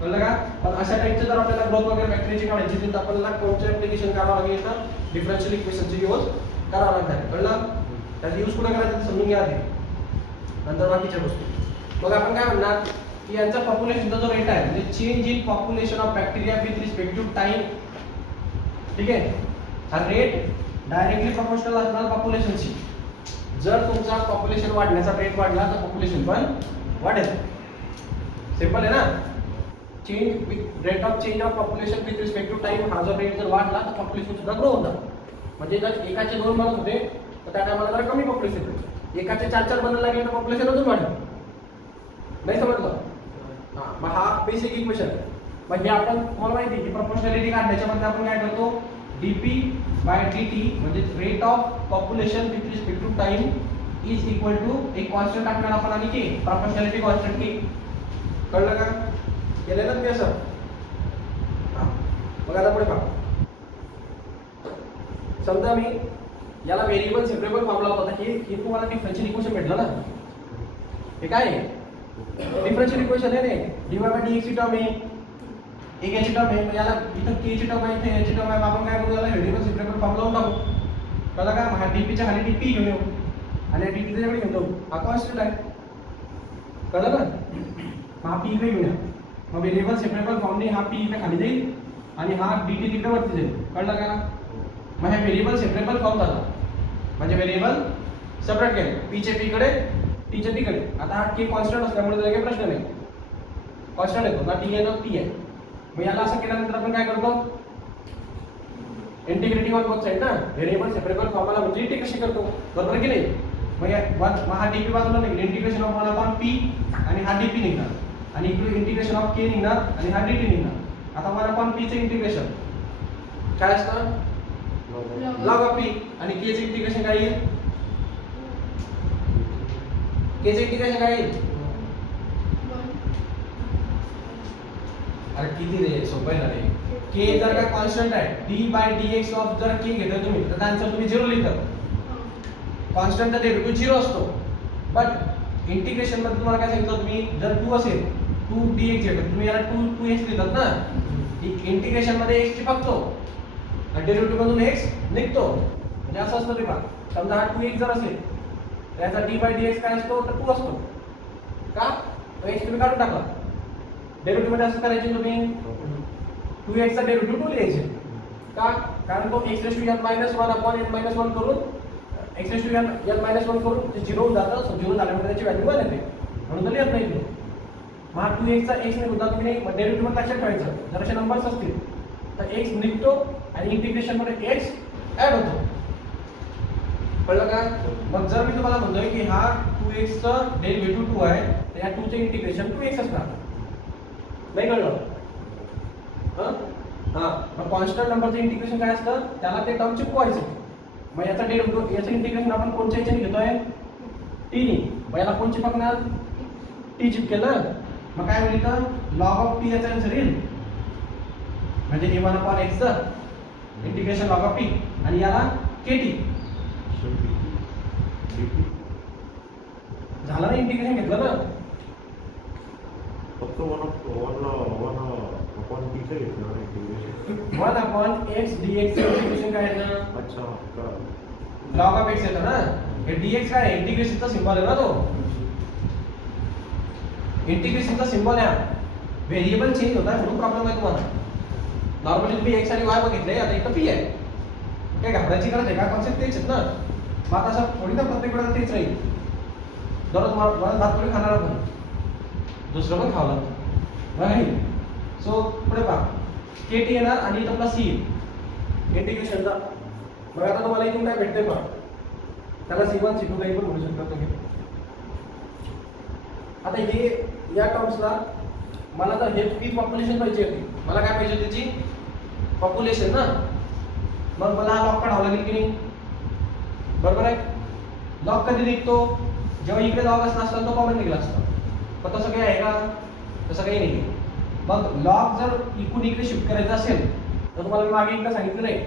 कळलं का? पण अशा टाईपचे जर आपल्याला ग्रोथ वगैरे बॅक्टेरियाची काढायची असेल तर आपल्याला कोणतं ऍप्लिकेशन करावं लागेल, तर डिफरन्शियल इक्वेशनचे यूज करावं लागणार. कळलं? त्याचा यूज कुठे करायचं समजून घ्या आधी, नंतर बाकीच्या गोष्टी. मग आपण काय म्हणणार की यांचा पॉप्युलेशनचा जो रेट आहे, म्हणजे change in population of bacteria with respect to time, ठीक आहे, हा रेट डायरेक्टली प्रोपोर्शनल असणार पॉप्युलेशनशी. जर तुमचा पॉप्युलेशन वाढण्याचा रेट वाढला तर पॉप्युलेशन पण वाढेल. सिंपल आहे ना. Change rate of change of population with respect to time, हा जो रेट जर वाढला तर पॉप्युलेशन सुद्धा ग्रो होणार. म्हणजे जर एकाचे 2 बनत होते तर त्या टायमाला जरा कमी पॉप्युलेशन होते, एकाचे 4-4 बनायला लागले तर पॉप्युलेशन अजून वाढेल. नाही समजलं? हा, मग हा बेसिक इक्वेशन आहे. मग हे आपण तुम्हाला माहिती आहे की प्रोपोर्शनॅलिटी काढण्याच्यामध्ये आपण काय करतो, dp/dt म्हणजे rate of population with respect to time is equal to एक कॉन्स्टंट टाकणार आपण आणि के प्रोपोर्शनॅलिटी कॉन्स्टंट के. कळलं का? केलं ना तुम्ही असं? हा, मग आता पुढे पहा. समजा मी याला व्हेरिएबल सेपरेबल फॉर्म लावत होता, हे तुम्हाला डिफरन्शियल इक्वेशन भेटलं ना. हे काय आहे? डिफरन्शियल इक्वेशन आहे रे. dy/dx ची टर्म आहे, एक याची टर्म आहे, याला इथं k ची टर्म आहे, इथे याची टर्म आहे. आपण काय करू, याला व्हेरिएबल सेपरेबल फॉर्म लावून टाकू. कळलं का? हा dp च्या खाली dp घेऊन येऊ आणि dt त्याच्याकडे घेऊन जाऊ. हा कॉन्स्टंट आहे. कळलं का? हा p इकडे घेऊन या. मग व्हेरिएबल सेपरेबल फॉर्मने हा p इकडे खाली जाईल आणि हा dt तिकडे वरती जाईल. कळलं का? मग हे व्हेरिएबल सेपरेबल फॉर्म झाला, म्हणजे व्हेरिएबल सेपरेट केले, p चे p कडे, t चे t कडे. आता हा k कॉन्स्टंट असल्यामुळे त्याला काही प्रश्न नाही, कॉन्स्टंट येतो ना, t आहे ना p आहे. मग याला असं केल्यानंतर आपण काय करतो, इंटिग्रेटिंग ऑन बोथ साइड ना, व्हेरिएबल सेपरेबल फॉर्मला म्हणजे इंटिग्रेशन करतो, बरोबर की नाही? मग हा dp बाजूला निघेल, इंटिग्रेशन ऑफ 1/p आणि हा dp निघणार आणि इकडे इंटिग्रेशन ऑफ k निघणार आणि हा dt निघणार. आता 1/p चे इंटिग्रेशन काय असतं, log of p, आणि k चे इंटिग्रेशन काय येईल, k चे इंटिग्रेशन काय येईल. अरे किती रे, सोपं आहे ना रे. k जर का कॉन्स्टंट आहे, d/dx ऑफ जर k घेतलं तुम्ही तर आन्सर तुम्ही 0 लिहितात. कॉन्स्टंटचा डेरिव्हेटिव्ह 0 असतो. बट इंटिग्रेशन मध्ये तुम्हाला काय सांगितलं, तुम्ही जर 2 असेल 2dx घेतात तुम्ही, याला 2x लिहितात ना. इंटिग्रेशन मध्ये x चिपकतो, डेरिव्हेटिव्ह मधून x निघतो, म्हणजे असं असतं ते पहा. समजा हा 2x जर असेल तर याचा d/dx काय असतो, तर 2 असतो. का? तो x तुम्ही काढून टाकला. डेरिव्हेटिव्ह मध्ये असं करायचे तुम्ही, 2x चा डेरिव्हेटिव्ह 2 लिहायचे. का? कारण तो x⁻1/n-1 करून x⁻n-1 करून ते 0 होऊन जातं. सो 0 झाल्यामुळे त्याची व्हॅल्यू 1 येते, म्हणून तर लिहत नाही. मग हा 2x चा x निघून जातो, तुम्ही डेरिव्हेटिव्ह मध्ये लक्षात ठेवायचं. जर असे नंबर्स असतील तर x निघतो आणि इंटिग्रेशन मध्ये x ऍड होतो. कळलं का? मग जर मी तुम्हाला म्हणतोय की हा 2x चा डेरिव्हेटिव्ह 2 आहे तर या 2 चे इंटिग्रेशन 2x असणार. नाही कळलं? मग कॉन्स्टंट नंबरचं इंटिग्रेशन काय असतं? त्याला ते टर्म चिपकवायचं. मग याचा डेरिव्हेटिव्ह याचं इंटिग्रेशन आपण कोणत्या याच्याने घेतोय? t नी. मग याला कोण चिपकणार? t चिपकेल ना. मग काय होईल इथं? log of t याचा आन्सर येईल. म्हणजे a1/x चं इंटिग्रेशन log of t आणि याला kt झालं ना, इंटिग्रेशन घेतलं ना. फक्त वन अपॉन टीचं घेतलं ना इंटिग्रेशन. 1/x dx चं इंटिग्रेशन काय आहे ना? अच्छा का log of x येतं ना. हे dx काय आहे? इंटिग्रेशनचा सिम्बॉल आहे ना तो. इंटिग्रेशनचा सिम्बॉल आहे. व्हेरिएबल चेंज होता म्हणून प्रॉब्लेम आहे तुम्हाला. नॉर्मली तुम्ही x आणि y बघितले, आता इथं p आहे. काय घाबरायची गरज आहे का? कॉन्सेप्ट तेच आहेत ना. मग आता असं थोडी ना प्रत्येक वेळेला तेच राहील. दररोज मला भात थोडी खाणार आपण, दुसरं पण खावं लागतं राहील. सो पुढे पहा, kt येणार आणि इथं प्लस c इंटिग्रेशनचा. मग आता तुम्हाला इथून काय भेटतंय पहा, त्याला c1 c2 काही पण म्हणू शकता तुम्ही. आता हे या टर्म्सला मला तर हे पी पॉप्युलेशन पाहिजे होती. मला काय पाहिजे त्याची पॉप्युलेशन ना. मग मला हा लॉग काढावा लागेल की नाही? बरोबर आहे. लॉग कधी निघतो? जेव्हा इकडे लॉग असला असता तो कॉमन निघाला असता. पण तसं काही आहे का? तसं काही नाही. मग लॉग जर इकडून इकडे शिफ्ट करायचं असेल तर तुम्हाला मी मागे एकदा सांगितलं आहे,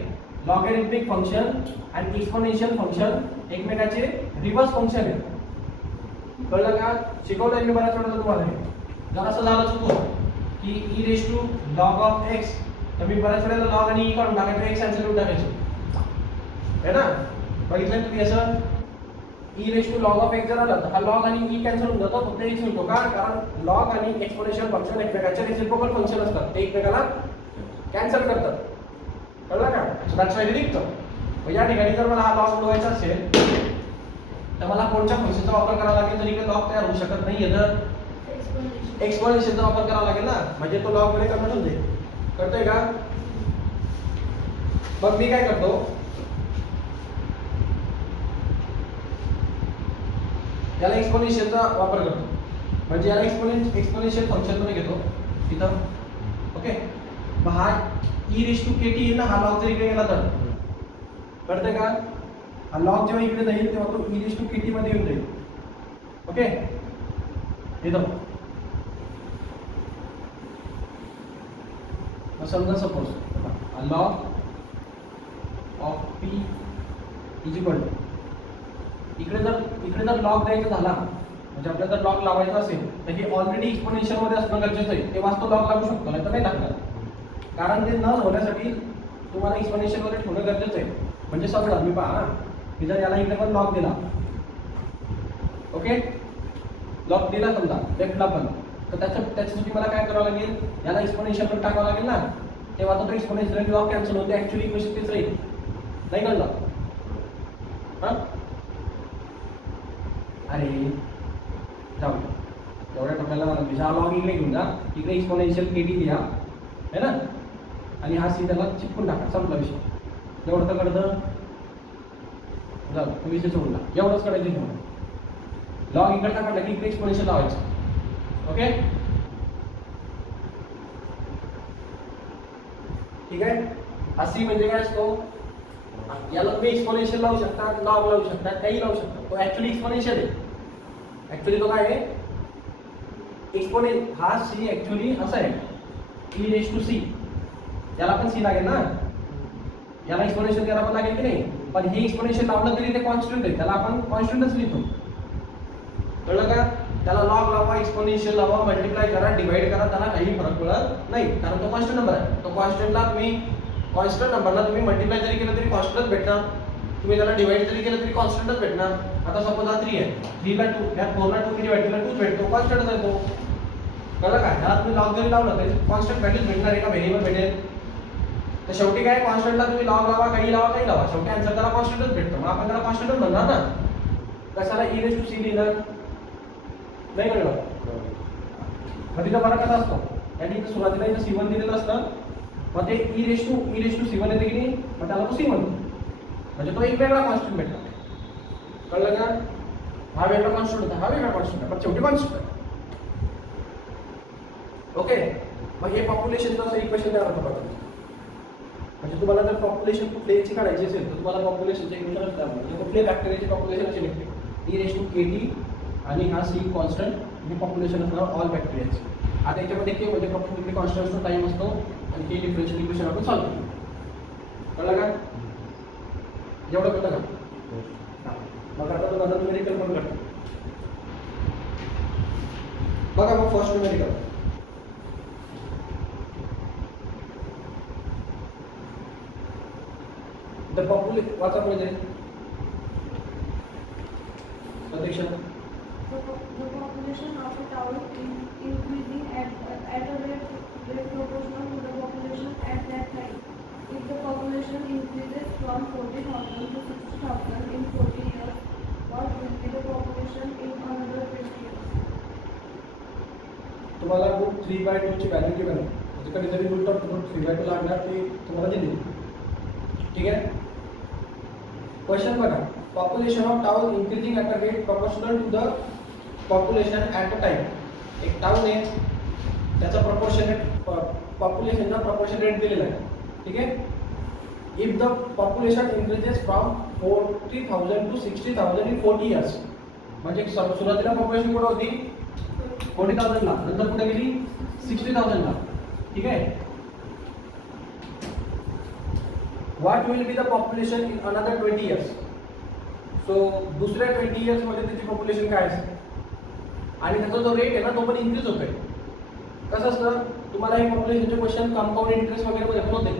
लॉगॅरिथमिक फंक्शन आणि एक्सपोनेन्शियल फंक्शन एकमेकाचे रिव्हर्स फंक्शन आहे. कळलं का? शिकवलंय मी बऱ्याच वेळा तुम्हाला. हे जर असं झालं चुकून की e raise to log of x, तर मी बऱ्याच वेळेला log आणि e काढून टाकायचं, x आन्सर लिहून टाकायचं है ना. बघितलं तुम्ही असं e raise to log of x जर आलं तर हा log आणि e कॅन्सल होऊन जातो, फक्त x मिळतो. का? कारण log आणि एक्सपोनेन्शियल फंक्शन एकमेकाचे रेसिप्रोकल फंक्शन असतात, ते एकमेकाला कॅन्सल करतात. कळलं का? दॅट्स व्हाय ते निघतं. मग या ठिकाणी जर मला हा log मिळवायचा असेल तर मला कोणत्या फंक्शनचा वापर करावा लागेल? तर इकडे log तयार होऊ शकत नाही, तर एक्सपोनेन्शियलचा वापर करावा लागेल ना. म्हणजे तो log मध्ये कन्वर्ट होते. कळतंय का? मग मी काय करतो, याला एक्सपोनेन्शियलचा वापर करतो. म्हणजे याला एक्सपोनेन्शियल फंक्शन मध्ये घेतो इथं. ओके. मग हा e रेज टू kt येईल ना, हा log जर इकडे गेला तर कळतंय का? हा log जेव्हा इकडे जाईल तेव्हा तो e रेज टू kt मध्ये येऊन जाईल. ओके. इथं समजा suppose log of p is equal to इकडे जर log द्यायचा झाला म्हणजे आपल्याला जर log लावायचा असेल तर हे ऑलरेडी एक्सपोनेन्शियल मध्ये असणं गरजेचं आहे. तेव्हाच तो log लागू शकतो, नाही तर नाही लागणार. कारण ते न होण्यासाठी तुम्हाला एक्सपोनेन्शियल मध्ये ठेवणं गरजेचं आहे. म्हणजे समजा मी पहा की जर याला इकडे पण log दिला, ओके, log दिला समजा लेफ्टला पण, तर त्याच्यासाठी मला काय करावं लागेल? याला एक्सपोनेन्शियल मध्ये टाकावं लागेल ना. तेव्हा तो एक्सपोनेन्शियल लॉग कॅन्सल होते. ऍक्च्युअली इक्वेशन तेच राहील. नाही कळलं? हां, अरे जाऊ एवढ्या टप्प्याला मला हा लॉग इकडे घेऊन जा, इकडे एक्सपोनेन्शियल केटी लिहा है ना, आणि हा सी त्याला चिपकून टाका. संपला विषय. एवढं तर कळतं. जाऊ विषय सोडून टाक. एवढंच करायचं घेऊन लॉग इकडे टाकला की इकडे एक्सपोनेन्शियल लावायचं. ओके, ठीक आहे. हा सी म्हणजे काय असतो? याला तुम्ही एक्सपोनेन्शियल लावू शकता, लॉग लावू शकता, काही लावू शकता. तो ऍक्च्युअली एक्सपोनेन्शियल आहे. ऍक्च्युअली तो काय आहे? एक्सपोनेन्शियल. हा सी ऍक्च्युअली असा आहे e रेज टू सी. याला पण सी लागेल ना, याला एक्सपोनेन्शियल त्याला पण लागेल की नाही. पण हे एक्सपोनेन्शियल लावलं तरी ते कॉन्स्टंट आहे, त्याला आपण कॉन्स्टंटच लिहितो. कळलं का? त्याला लॉग लावा, एक्सपोनेन्शियल लावा, मल्टिप्लाय करा, डिवाइड करा, त्याला काही फरक पडत नाही, कारण तो कॉन्स्टंट नंबर आहे. तो कॉन्स्टंटला तुम्ही कॉन्स्टंट नंबरला तुम्ही मल्टिप्लाय जरी केलं तरी कॉन्स्टंटच भेटणार. तुम्ही त्याला डिवाइड जरी केलं तरी कॉन्स्टंटच भेटणार. आता सपोज हा 3 आहे, 3 ला 2, या 4 ला 2 ने डिवाइड केला 2 भेटतो, कॉन्स्टंटच आहे तो. कळलं का? ह्याला तुम्ही लॉग जरी लावलं तरी कॉन्स्टंट व्हॅल्यूज भेटणार, एका व्हेरिएबल भेटेल. तर शेवटी काय, कॉन्स्टंटला तुम्ही लॉग लावा, काही लावा, शेवटी आन्सर त्याला कॉन्स्टंटच भेटतो. मग आपण त्याला कॉन्स्टंटच म्हणणार ना. कशाला e रेज टू सी लिहिणार? नाही कळलं? मग तिथं फरक कसा असतो? आणि इथं सुरुवातीला इथं C1 दिलेलं असतं, मग ते e रेज टू C1 येते की नाही, मग त्याला तो C म्हणतो. म्हणजे तो एक वेगळा कॉन्स्टंट भेटला. कळलं का? हा वेगळा कॉन्स्टंट होता, हा वेगळा कॉन्स्टंट आहे, पण शेवटी कॉन्स्टंट आहे. ओके, मग हे पॉप्युलेशनचं असं इक्वेशन तयार होतं बघा. म्हणजे तुम्हाला जर पॉप्युलेशन कुठल्याची काढायची असेल तर तुम्हाला पॉप्युलेशनचे इक्वेशन असतात. म्हणजे कुठल्याही बॅक्टेरियाची पॉप्युलेशन अशी निघते e⁻ आणि हा c कॉन्स्टंट, हे पॉप्युलेशन असणार ऑल बॅक्टेरियाचे. आता याच्यामध्ये के म्हणजे प्रॉपर्टी कॉन्स्टंट असतो, टाइम असतो आणि हे डिफरन्शियल इक्वेशन आपण सॉल्व्ह करू. कळलं का? एवढं कळलं का? मग आता तुम्हाला न्यूमेरिकल पण करतो. बघा मग फर्स्ट न्यूमेरिकल. द पॉप्युलेशन वाचा पहिले अध्यक्ष. The population of a town is increasing at a rate proportional to the population at that time. If the population increases from 40,000 to 60,000 in 40 years, what will be the population in another 20 years? तुम्हाला route 3/2 ची value given आहे. म्हणजे कधीतरी route of route 3/2 लागणार ते तुम्हाला दिली. ठीक आहे. क्वेश्चन बघा. Population of town increasing at a rate proportional to the population at a time. एक टाउन आहे, त्याचा प्रपोर्शनेट पॉप्युलेशनचा प्रपोर्शन रेट दिलेला आहे. ठीक आहे. If the population increases from 40,000 to 60,000 in 40 years. म्हणजे सुरुवातीला पॉप्युलेशन कुठं होती 40,000 ला, नंतर कुठे गेली 60,000 ला. ठीक आहे. What will be the population in another 20 years. So दुसऱ्या 20 इयर्स मध्ये त्याची पॉप्युलेशन काय असेल आणि त्याचा जो रेट आहे ना तो पण इन्क्रीज होतोय. कसं असतं, तुम्हाला हे पॉप्युलेशनचे क्वेश्चन कंपाऊंड इंटरेस्ट वगैरे मध्ये पण होते.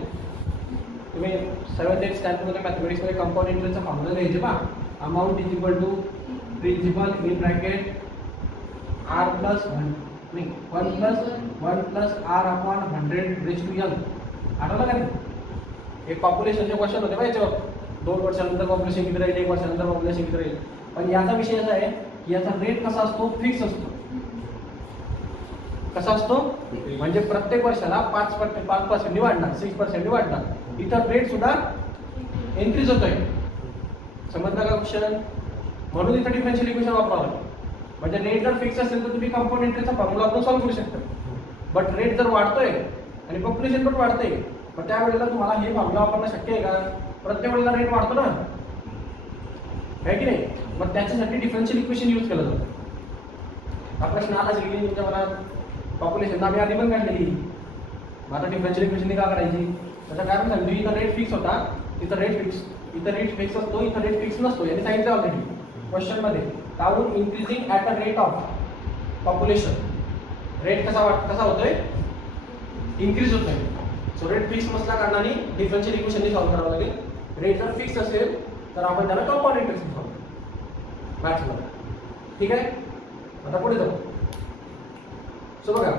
तुम्ही 7th 8th स्टँडर्डमध्ये मॅथमॅटिक्समध्ये कंपाऊंड इंटरेस्टचा फॉर्म्युला लिहायचे पहा. Amount is equal to principal in bracket r plus 1 plus r upon 100 raise to n. आठवलं का? एक पॉप्युलेशनचे क्वेश्चन होते बा याच्यावर. 2 वर्षानंतर पॉप्युलेशन किती राहील, 1 वर्षानंतर पॉप्युलेशन किती राहील. पण याचा विषय असा आहे की याचा रेट कसा असतो, फिक्स असतो. कसा असतो म्हणजे प्रत्येक वर्षाला 5% वाढणार, 6% वाढणार. इथं रेट सुद्धा इन्क्रीज होतोय. समजलं का क्वेश्चन? म्हणून इथं डिफरन्शियल इक्वेशन वापरावं. म्हणजे रेट जर फिक्स असेल तर तुम्ही कंपाऊंड इंटरेस्टचा फॉर्म्युला वापरून सॉल्व्ह करू शकता. बट रेट जर वाढतोय आणि पॉप्युलेशन पण वाढते, मग त्यावेळेला तुम्हाला हे फॉर्म्युला वापरणं शक्य आहे का? प्रत्येक वेळेला रेट वाढतो ना, आहे की नाही? मग त्याच्यासाठी डिफरन्शियल इक्वेशन यूज केलं जातं. हा प्रश्न आलाच की तुमच्या मनात, पॉप्युलेशन आम्ही आधी पण काढलेली, मग आता डिफरन्शियल इक्वेशन का काढायची? त्याचं कारण सांगतो, इथं रेट फिक्स होता, इथं रेट फिक्स असतो, इथं रेट फिक्स नसतो. यांनी सांगितलं ऑलरेडी क्वेश्चन मध्ये. Town increasing at a rate of population. Rate कसा होतोय, इन्क्रीज होतोय. सो रेट फिक्स नसल्या कारणाने डिफरन्शियल इक्वेशन सॉल्व्ह करावं लागेल. रेट जर फिक्स असेल तर आपण त्याला कंपाऊंड इंटरेस्ट सॉल्व्ह करू मॅथ्सला. ठीक आहे. आता पुढे जाऊ. सो बघा,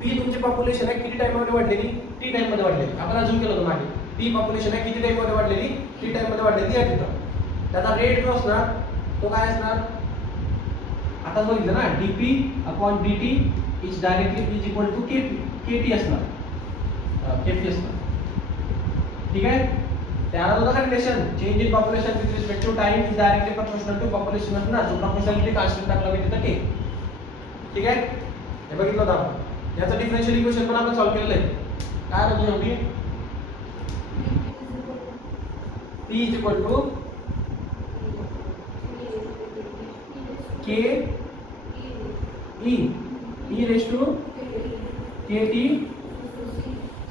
पी तुमची पॉप्युलेशन आहे किती टाइम मध्ये वाढलेली, टी टाइम मध्ये वाढलेली. आपण अजून केलं होतं मागे. पी पॉप्युलेशन आहे किती टाइम मध्ये वाढलेली, टी टाइम मध्ये वाढलेली आहे तिथं. त्याचा रेट जो असणार तो काय असणार, आता बघितलं ना, dp upon dt is directly is equal to kt असणार. केटी असणार. ठीक आहे. त्यानंतर होतं का relation, change in population with respect to time is directly proportional to population असणार. सो प्रपोर्शनॅलिटी कॉन्स्टंट टाकला मी तिथं के. ठीक आहे. हे बघितलं होतं आपण. याचं डिफरन्शियल इक्वेशन पण आपण सॉल्व्ह केलेलं आहे. काय म्हणजे होती, P is equal to K E raised to KT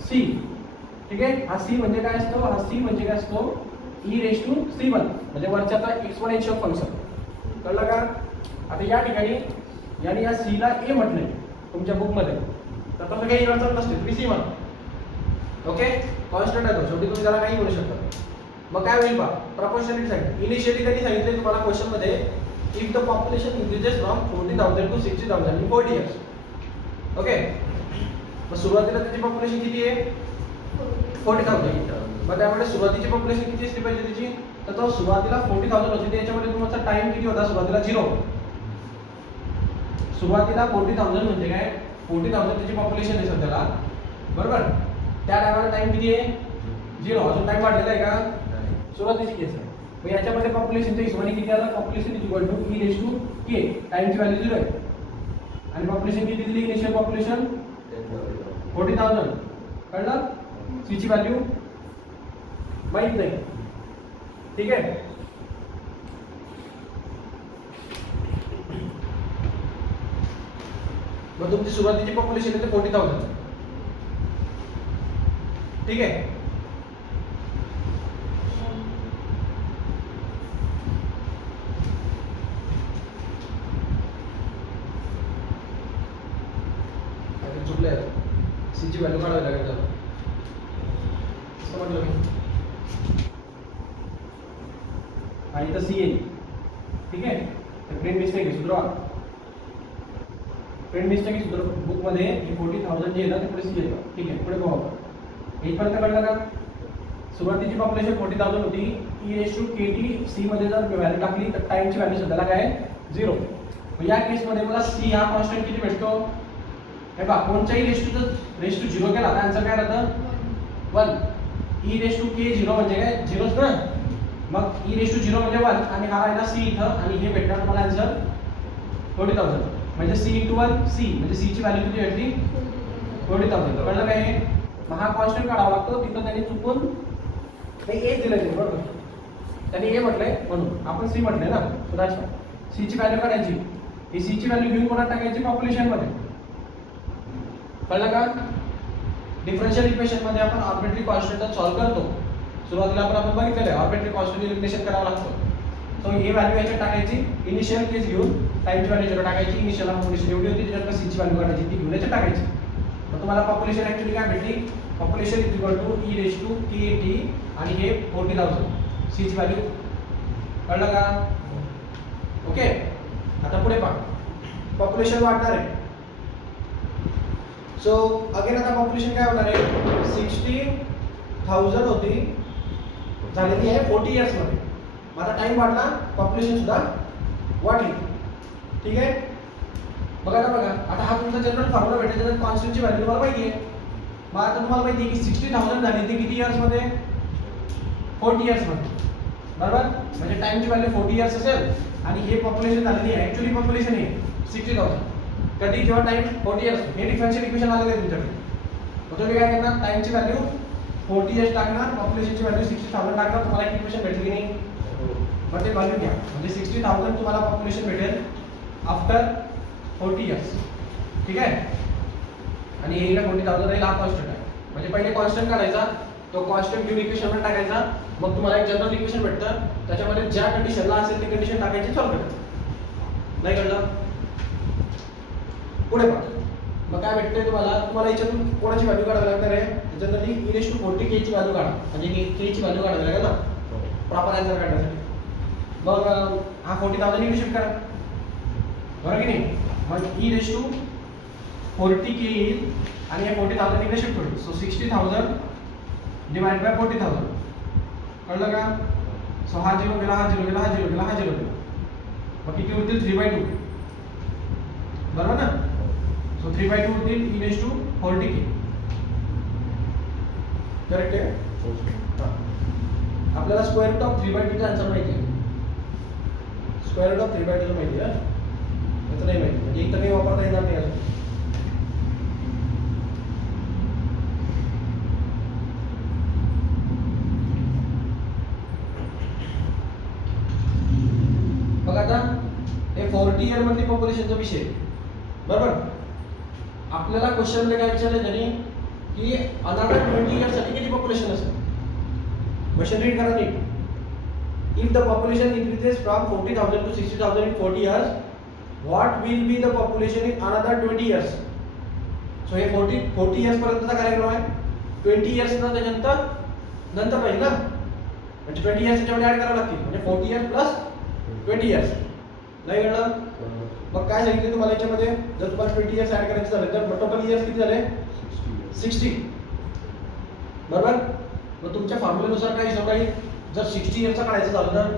C. ठीक आहे. हा C म्हणजे काय असतो, हा C म्हणजे काय असतो, E raised to C1 म्हणजे वरच्याचा एक्सपोनेन्शियल फंक्शन. कळलं का? आता या ठिकाणी याने या C ला A म्हटलंय तुमच्या बुक मध्ये, तर तसं काही अडचण नसते, तुम्ही C म्हणा. ओके. कॉन्स्टंट आहे तो, शेवटी तुम्ही त्याला काही म्हणू शकता. मग काय होईल बा, प्रपोर्शनॅलिटी सांगितलं. इनिशियली त्यांनी सांगितले तुम्हाला क्वेश्चन मध्ये, if the population increases from 40,000 to 60,000 in 40 years. Okay. मग सुरुवातीला त्याची पॉप्युलेशन किती आहे, 40,000. मग त्यामुळे सुरुवातीची पॉप्युलेशन किती असली पाहिजे त्याची, तर तो सुरुवातीला 40,000 होती. त्याच्यामध्ये तुमचा टाइम किती होता, सुरुवातीला 0. सुरुवातीला 40,000 म्हणजे काय, 40,000 त्याची पॉप्युलेशन आहे सध्याला, बरोबर. त्या टायमाला टाइम किती आहे, 0. अजून टाइम वाढलेला आहे का, सुरुवातीची केस आहे. मग याच्यामध्ये पॉप्युलेशनच्या हिशोबाने किती आलं population is equal to e raise to k टाइमची व्हॅल्यू 0 आहे आणि पॉप्युलेशन किती दिली इनिशियल पॉप्युलेशन 40,000 कळलं सी ची व्हॅल्यू माहित नाही ठीक आहे मग तुमची सुरुवातीची पॉप्युलेशन आहे 40,000 ठीक आहे चुकले सी ची व्हॅल्यू काढावी लागेल त्याला असं म्हटलं मी हा इथं सी आहे ठीक आहे तर प्रिंट मिस्टेक आहे सुधरवा प्रिंट मिस्टेक आहे सुधर बुक मध्ये 40,000 जे आहे ना ते पुढे सी आहे ठीक आहे पुढे पाहू आपण इथपर्यंत कळलं का सुरुवातीची पॉप्युलेशन 40,000 होती e raise to k t c मध्ये जर व्हॅल्यू टाकली तर टाइमची व्हॅल्यू सध्याला काय आहे 0 मग या केस मध्ये मला सी हा कॉन्स्टंट किती भेटतो हे बघा कोणत्याही रेस टू 0 केला तर आन्सर काय राहतं 1 ई रेस टू के 0 म्हणजे काय 0च ना मग ई रेस टू 0 म्हणजे 1 आणि हा राहिला सी इथं आणि हे भेटणार मला आन्सर 40,000 म्हणजे सी इंटू 1 सी म्हणजे सी ची व्हॅल्यू किती भेटली 40,000 कळलं काय हे मग हा कॉन्स्टंट काढावा लागतो तिथं त्यांनी चुकून हे ए दिलं ते बरोबर त्यांनी ए म्हटलंय म्हणून आपण सी म्हटलंय ना सुधाच सी ची व्हॅल्यू काढायची ही सी ची व्हॅल्यू घेऊन कोणाला टाकायची पॉप्युलेशन मध्ये कळलं का डिफरन्शियल इक्वेशन मध्ये आपण आर्बिट्ररी कॉन्स्टंट सॉल्व्ह करतो सुरुवातीला आपण बघितलेलं आहे आर्बिट्ररी कॉन्स्टंट एलिमिनेशन करावं लागतं सो ही व्हॅल्यू याच्यात टाकायची इनिशियल केस घेऊन टाइमची व्हॅल्यू जर टाकायची इनिशियल पॉप्युलेशन एवढी होती त्याच्यात सी ची व्हॅल्यू काढायची ती घेऊन याच्यात टाकायची मग तुम्हाला पॉप्युलेशन ऍक्च्युअली काय भेटली population is equal to e raise to k t आणि हे 40,000 सी ची व्हॅल्यू कळलं का ओके आता पुढे पहा पॉप्युलेशन वाढणार आहे सो अगेन आता पॉप्युलेशन काय होणार आहे 60,000 होती झालेली आहे 40 इयर्स मध्ये माझा टाइम वाढला पॉप्युलेशन सुद्धा वाढली ठीक आहे बघा आता हा तुमचा जनरल फॉर्म्युला भेटायचा तर कॉन्स्टंटची व्हॅल्यू तुम्हाला माहिती आहे मग आता तुम्हाला माहिती आहे की 60,000 झाली ती किती इयर्स मध्ये 40 इयर्स मध्ये बरोबर म्हणजे टाइमची व्हॅल्यू 40 इयर्स असेल आणि हे पॉप्युलेशन झालेली आहे ऍक्च्युअली पॉप्युलेशन आहे 60,000 कधी जेव्हा टाइम 40 इयर्स हे डिफरन्शियल इक्वेशन आलेलं आहे तुमच्याकडे मग तुम्ही काय करणार टाइमची व्हॅल्यू 40 इयर्स टाकणार पॉप्युलेशनची व्हॅल्यू 60,000 टाकणार तुम्हाला एक इक्वेशन भेटली की नाही मग ते व्हॅल्यू घ्या म्हणजे 60,000 तुम्हाला पॉप्युलेशन भेटेल आफ्टर 40 इयर्स ठीक आहे आणि हे 40,000 राहील हा कॉन्स्टंट आहे म्हणजे पहिले कॉन्स्टंट काढायचा तो कॉन्स्टंट घेऊन इक्वेशनवर टाकायचा मग तुम्हाला एक जनरल इक्वेशन भेटतं त्याच्यामध्ये ज्या कंडिशनला असेल ती कंडिशन टाकायची सॉल्व्ह करायचं नाही कळलं पुढे पहा मग काय भेटतंय तुम्हाला याच्यातून कोणाची व्हॅल्यू काढावी लागणार आहे जनरली ई रेज टू 40 के ची व्हॅल्यू काढा म्हणजे के ची व्हॅल्यू काढावी लागेल ना प्रॉपर आन्सर काढण्यासाठी मग हा 40,000 इकडे शिफ्ट करा बरोबर की नाही मग ई रेज टू 40 के येईल आणि हे 40,000 इकडे शिफ्ट होईल सो 60,000 डिवाइड बाय 40,000 कळलं का सो हा 0 गेला हा 0 गेला हा 0 गेला हा 0 गेला मग किती होतील 3/2 बरोबर ना सो 3/2 होतील e raise to 40 k correct आहे आपल्याला स्क्वेअर रूट ऑफ 3/2 चा आन्सर माहिती आहे स्क्वेअर रूट ऑफ 3/2 माहिती आहे याचं नाही माहिती म्हणजे इथं काही वापरता येणार नाही अजून बघा आता हे 40 इयर मधली पॉप्युलेशनचा विषय बरोबर आपल्याला क्वेश्चन मध्ये काय विचारलं त्यांनी की अनदर 20 इयर्स साठी किती पॉप्युलेशन असेल क्वेश्चन रीड करा नीट if the population increases from 40,000 to 60,000 in 40 years what will be the population in another 20 years so हे 40 इयर्स पर्यंतचा कार्यक्रम आहे 20 इयर्स त्याच्यानंतर नंतर पाहिजे ना म्हणजे 20 इयर्स त्याच्यामध्ये ऍड करावं लागतील म्हणजे 40 इयर्स प्लस 20 इयर्स नाही कळलं मग काय सांगितलं तुम्हाला याच्यामध्ये जर तुम्हाला 20 इयर्स ऍड करायचे झाले तर टोटल इयर्स किती झाले 60 बरोबर मग तुमच्या फॉर्म्युल्यानुसार काय हिशोब राहील जर 60 इयर्सचा काढायचं झालं तर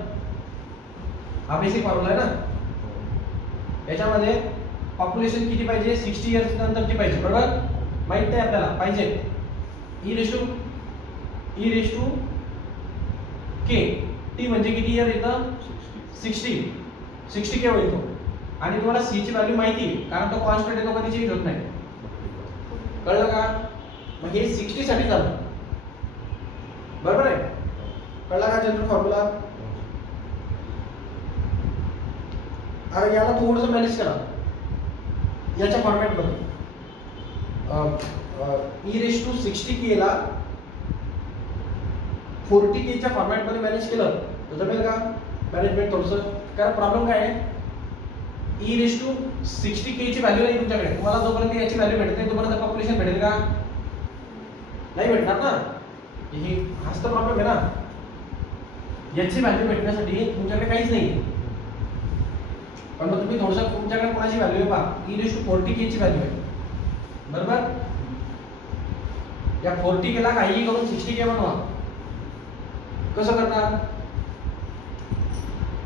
हा बेसिक फॉर्म्युला आहे ना याच्यामध्ये पॉप्युलेशन किती पाहिजे 60 इयर्स नंतरची पाहिजे बरोबर माहित नाही आपल्याला पाहिजे e raise to k t म्हणजे किती येईल इथं 60 के होईल तो. आणि तुम्हाला सी ची व्हॅल्यू माहिती आहे कारण तो कॉन्स्टंट आहे, तो कधी चेंज होत नाही. कळलं का? मग हे 60 साठी झालं, बरोबर आहे. कळला का जनरल फॉर्म्युला? अरे याला थोडंसं मॅनेज करा याच्या फॉर्मॅटमध्ये. e⁻60k ला 40k च्या फॉर्मॅटमध्ये मॅनेज केलं तर जमेल का? मॅनेजमेंट थोडंसं. कारण प्रॉब्लेम काय आहे, e⁻60k ची व्हॅल्यू नाही तुमच्याकडे. तुम्हाला जोपर्यंत याची व्हॅल्यू भेटत नाही तोपर्यंत पॉप्युलेशन भेटेल का? नाही भेटणार ना. हे हाच तर प्रॉब्लेम आहे ना. याची व्हॅल्यू भेटण्यासाठी तुमच्याकडे काहीच नाही. पण मग तुम्ही थोडंसं तुमच्याकडे कोणाची व्हॅल्यू आहे पहा, e⁻40k ची व्हॅल्यू आहे, बरोबर. या 40k ला काहीही करून 60k बनवा. कसं करणार?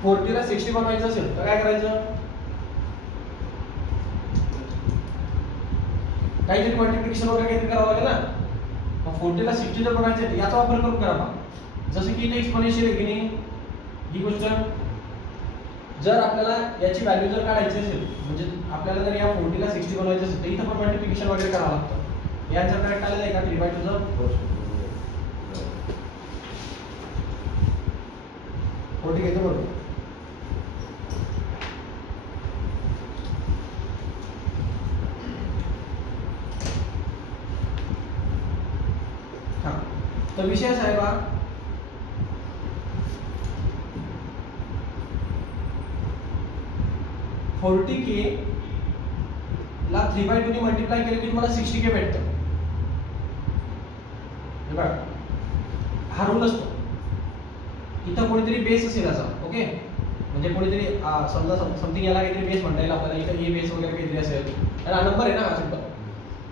40 ला 60 बनवायचं असेल तर काय करायचं? काहीतरी मल्टिप्लिकेशन वगैरे काहीतरी करावं लागेल ना. मग 40 ला 60 जर बनवायचं आहे याचा वापर करून करा. जसं की इथे एक्सपोनेन्शियल आहे की नाही, ही गोष्ट जर आपल्याला याची व्हॅल्यू जर काढायची असेल म्हणजे आपल्याला जर या 40 ला 60 बनवायचं असेल तर इथं पण मल्टिप्लिकेशन वगैरे करावं लागतं. हे आन्सर करेक्ट आलेलं आहे का? 3/2 चं 40 घ्यायचं बरोबर. हा तर विषय असा आहे बा, के ला 3/2 ने मल्टिप्लाय केलं की तुम्हाला 60k भेटतं. हे बघा हा रूल असतो. इथं कोणीतरी बेस असेल याचा, ओके. म्हणजे कोणीतरी समजा समथिंग याला काहीतरी बेस म्हणता येईल आपल्याला. इथं हे बेस वगैरे काहीतरी असेल आणि हा नंबर आहे ना, हा सिंपल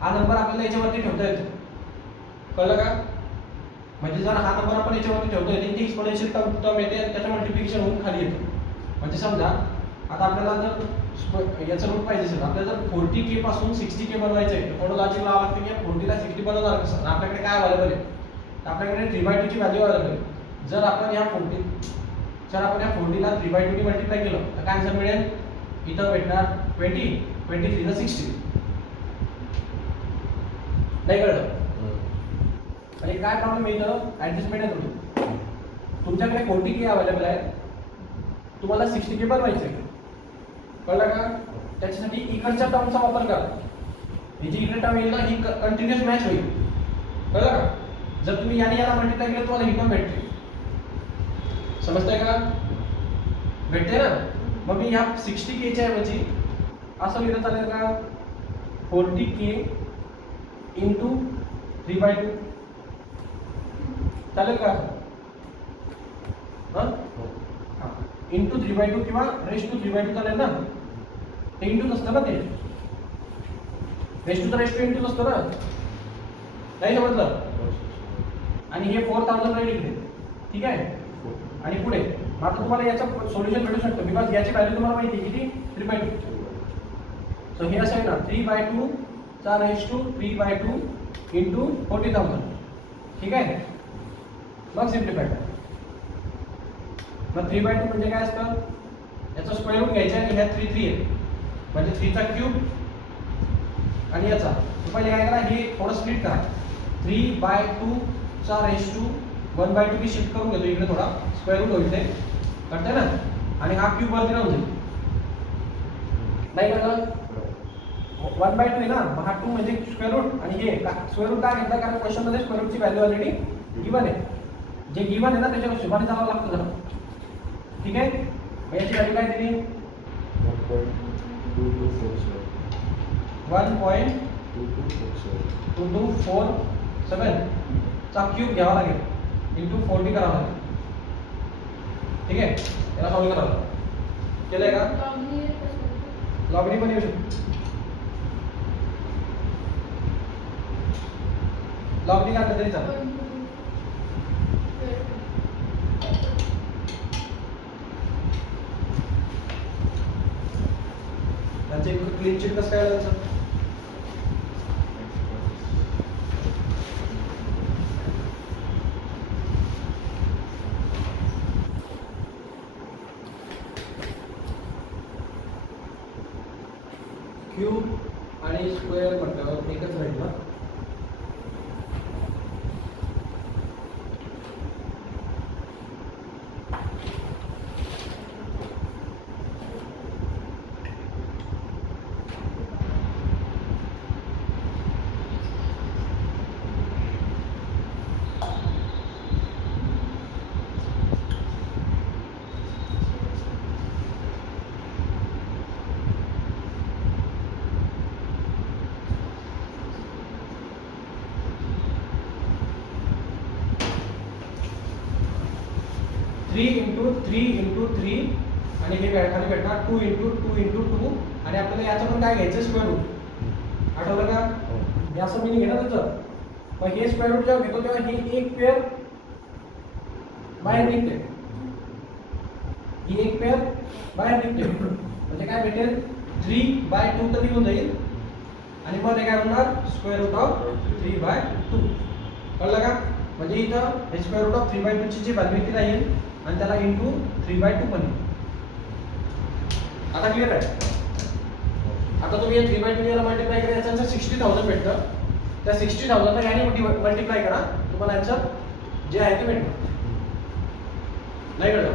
हा नंबर आपल्याला याच्यावरती ठेवता येतो. कळलं का? म्हणजे जर हा नंबर आपण याच्यावरती ठेवतोय तर इथे एक्सपोनेन्शियल टर्म येते आणि त्याचं मल्टिप्लिकेशन होऊन खाली येतो. म्हणजे समजा आता आपल्याला जर याचं रूट पाहिजे असेल, आपल्याला जर 40k पासून 60k बनवायचं आहे तर थोडं लॉजिक लावावं लागतं की 40 ला 60 बनवणार कसं. आपल्याकडे काय अवेलेबल आहे? आपल्याकडे 3/2 ची व्हॅल्यू अवेलेबल आहे. जर आपण या 40 ला 3/2 ने मल्टिप्लाय केलं तर काय आन्सर मिळेल? इथं भेटणार 20, 23 ला 60. नाही कळलं? आणि काय प्रॉब्लेम येतं? ऍडजस्टमेंट आहे थोडी. तुमच्याकडे 40k अवेलेबल आहे, तुम्हाला 60k बनवायचं आहे. कळलं का? त्याच्यासाठी इकडच्या टर्मचा वापर करा. ही जी इकडे टर्म येईल ना ही कंटिन्युअस मॅच होईल. कळलं का? जर तुम्ही याने याला मल्टिप्लाय केलं तुम्हाला ही टर्म भेटते. समजतंय का? भेटते ना. मग मी ह्या 60k च्या ऐवजी असं लिहिलं चालेल का? 40k इंटू 3/2 चालेल का? इंटू 3/2 किंवा रेश टू 3/2 चालेल ना. ते इंटूच असतं ना, ते रेश टू तर रेश टू इंटूच असतं ना. नाही समजलं? आणि हे 4000 राहील इकडे, ठीक आहे. आणि पुढे मग आता तुम्हाला याचं सोल्युशन भेटू शकतं बिकॉज याची व्हॅल्यू तुम्हाला माहिती आहे किती? 3/2. सो हे असं आहे ना, 3/2 चा रेश टू 3/2 इंटू 40,000, ठीक आहे. मग सिम्प्लिफाय करा. मग 3/2 म्हणजे काय असतं? याचा स्क्वेअर रूट घ्यायचा आणि ह्या 3 3 आहे म्हणजे 3 चा क्यूब आणि याचा. पहिले काय करा, हे थोडं स्प्लिट करा. 3/2 चा रेश टू 1/2 मी शिफ्ट करून घेतो इकडे, थोडा स्क्वेअर रूट होईल ते कळतंय ना. आणि हा क्यूब वरती राहून जाईल. नाही कळलं? 1/2 आहे ना, मग हा 2 म्हणजे स्क्वेअर रूट आणि हे स्क्वेअर रूट काय घेतला कारण क्वेश्चन मध्ये स्क्वेअर रूटची व्हॅल्यू ऑलरेडी गिवन आहे. जे गिवन आहे ना त्याच्यावर हिशोबाने चालावं लागतं जरा, ठीक आहे. याची व्हॅल्यू काय दिली? 1.2247 चा क्यूब घ्यावा लागेल इंटू 40 करावा लागेल, ठीक आहे. याला सॉल्व्ह करावं लागेल. केलंय का? लॉगनी पण येऊ शकतो. लॉगनी काढलं तरी चालेल. त्याचे क्लीन शीट कसं काय आलं? स्क्वेअर म्हटल्यावर एकच राहील ना. थ्री इंटू थ्री आणि हे खाली भेटणार 2 इंटू 2 आणि आपल्याला याचं पण काय घ्यायचं स्क्वेअर रूट. आठवलं का? हे असं मी घेणार त्याचं. मग हे स्क्वेअर रूट जेव्हा घेतो तेव्हा ही एक पेअर बाहेर निघते, ही एक पेअर बाहेर निघते. म्हणजे काय भेटेल 3/2 तर निघून जाईल आणि मध्ये काय होणार स्क्वेअर रूट ऑफ 3/2. कळलं का? म्हणजे इथं हे स्क्वेअर रूट ऑफ 3/2 ची जी व्हॅल्यू किती राहील आणि त्याला इंटू 3/2 पण येईल. आता क्लिअर आहे? आता तुम्ही हे 3/2 याला मल्टिप्लाय करा, याचं 60,000 भेटतं. त्या 60,000 ला याने मल्टिप्लाय करा, तुम्हाला आन्सर जे आहे ते भेटणार. नाही कळलं?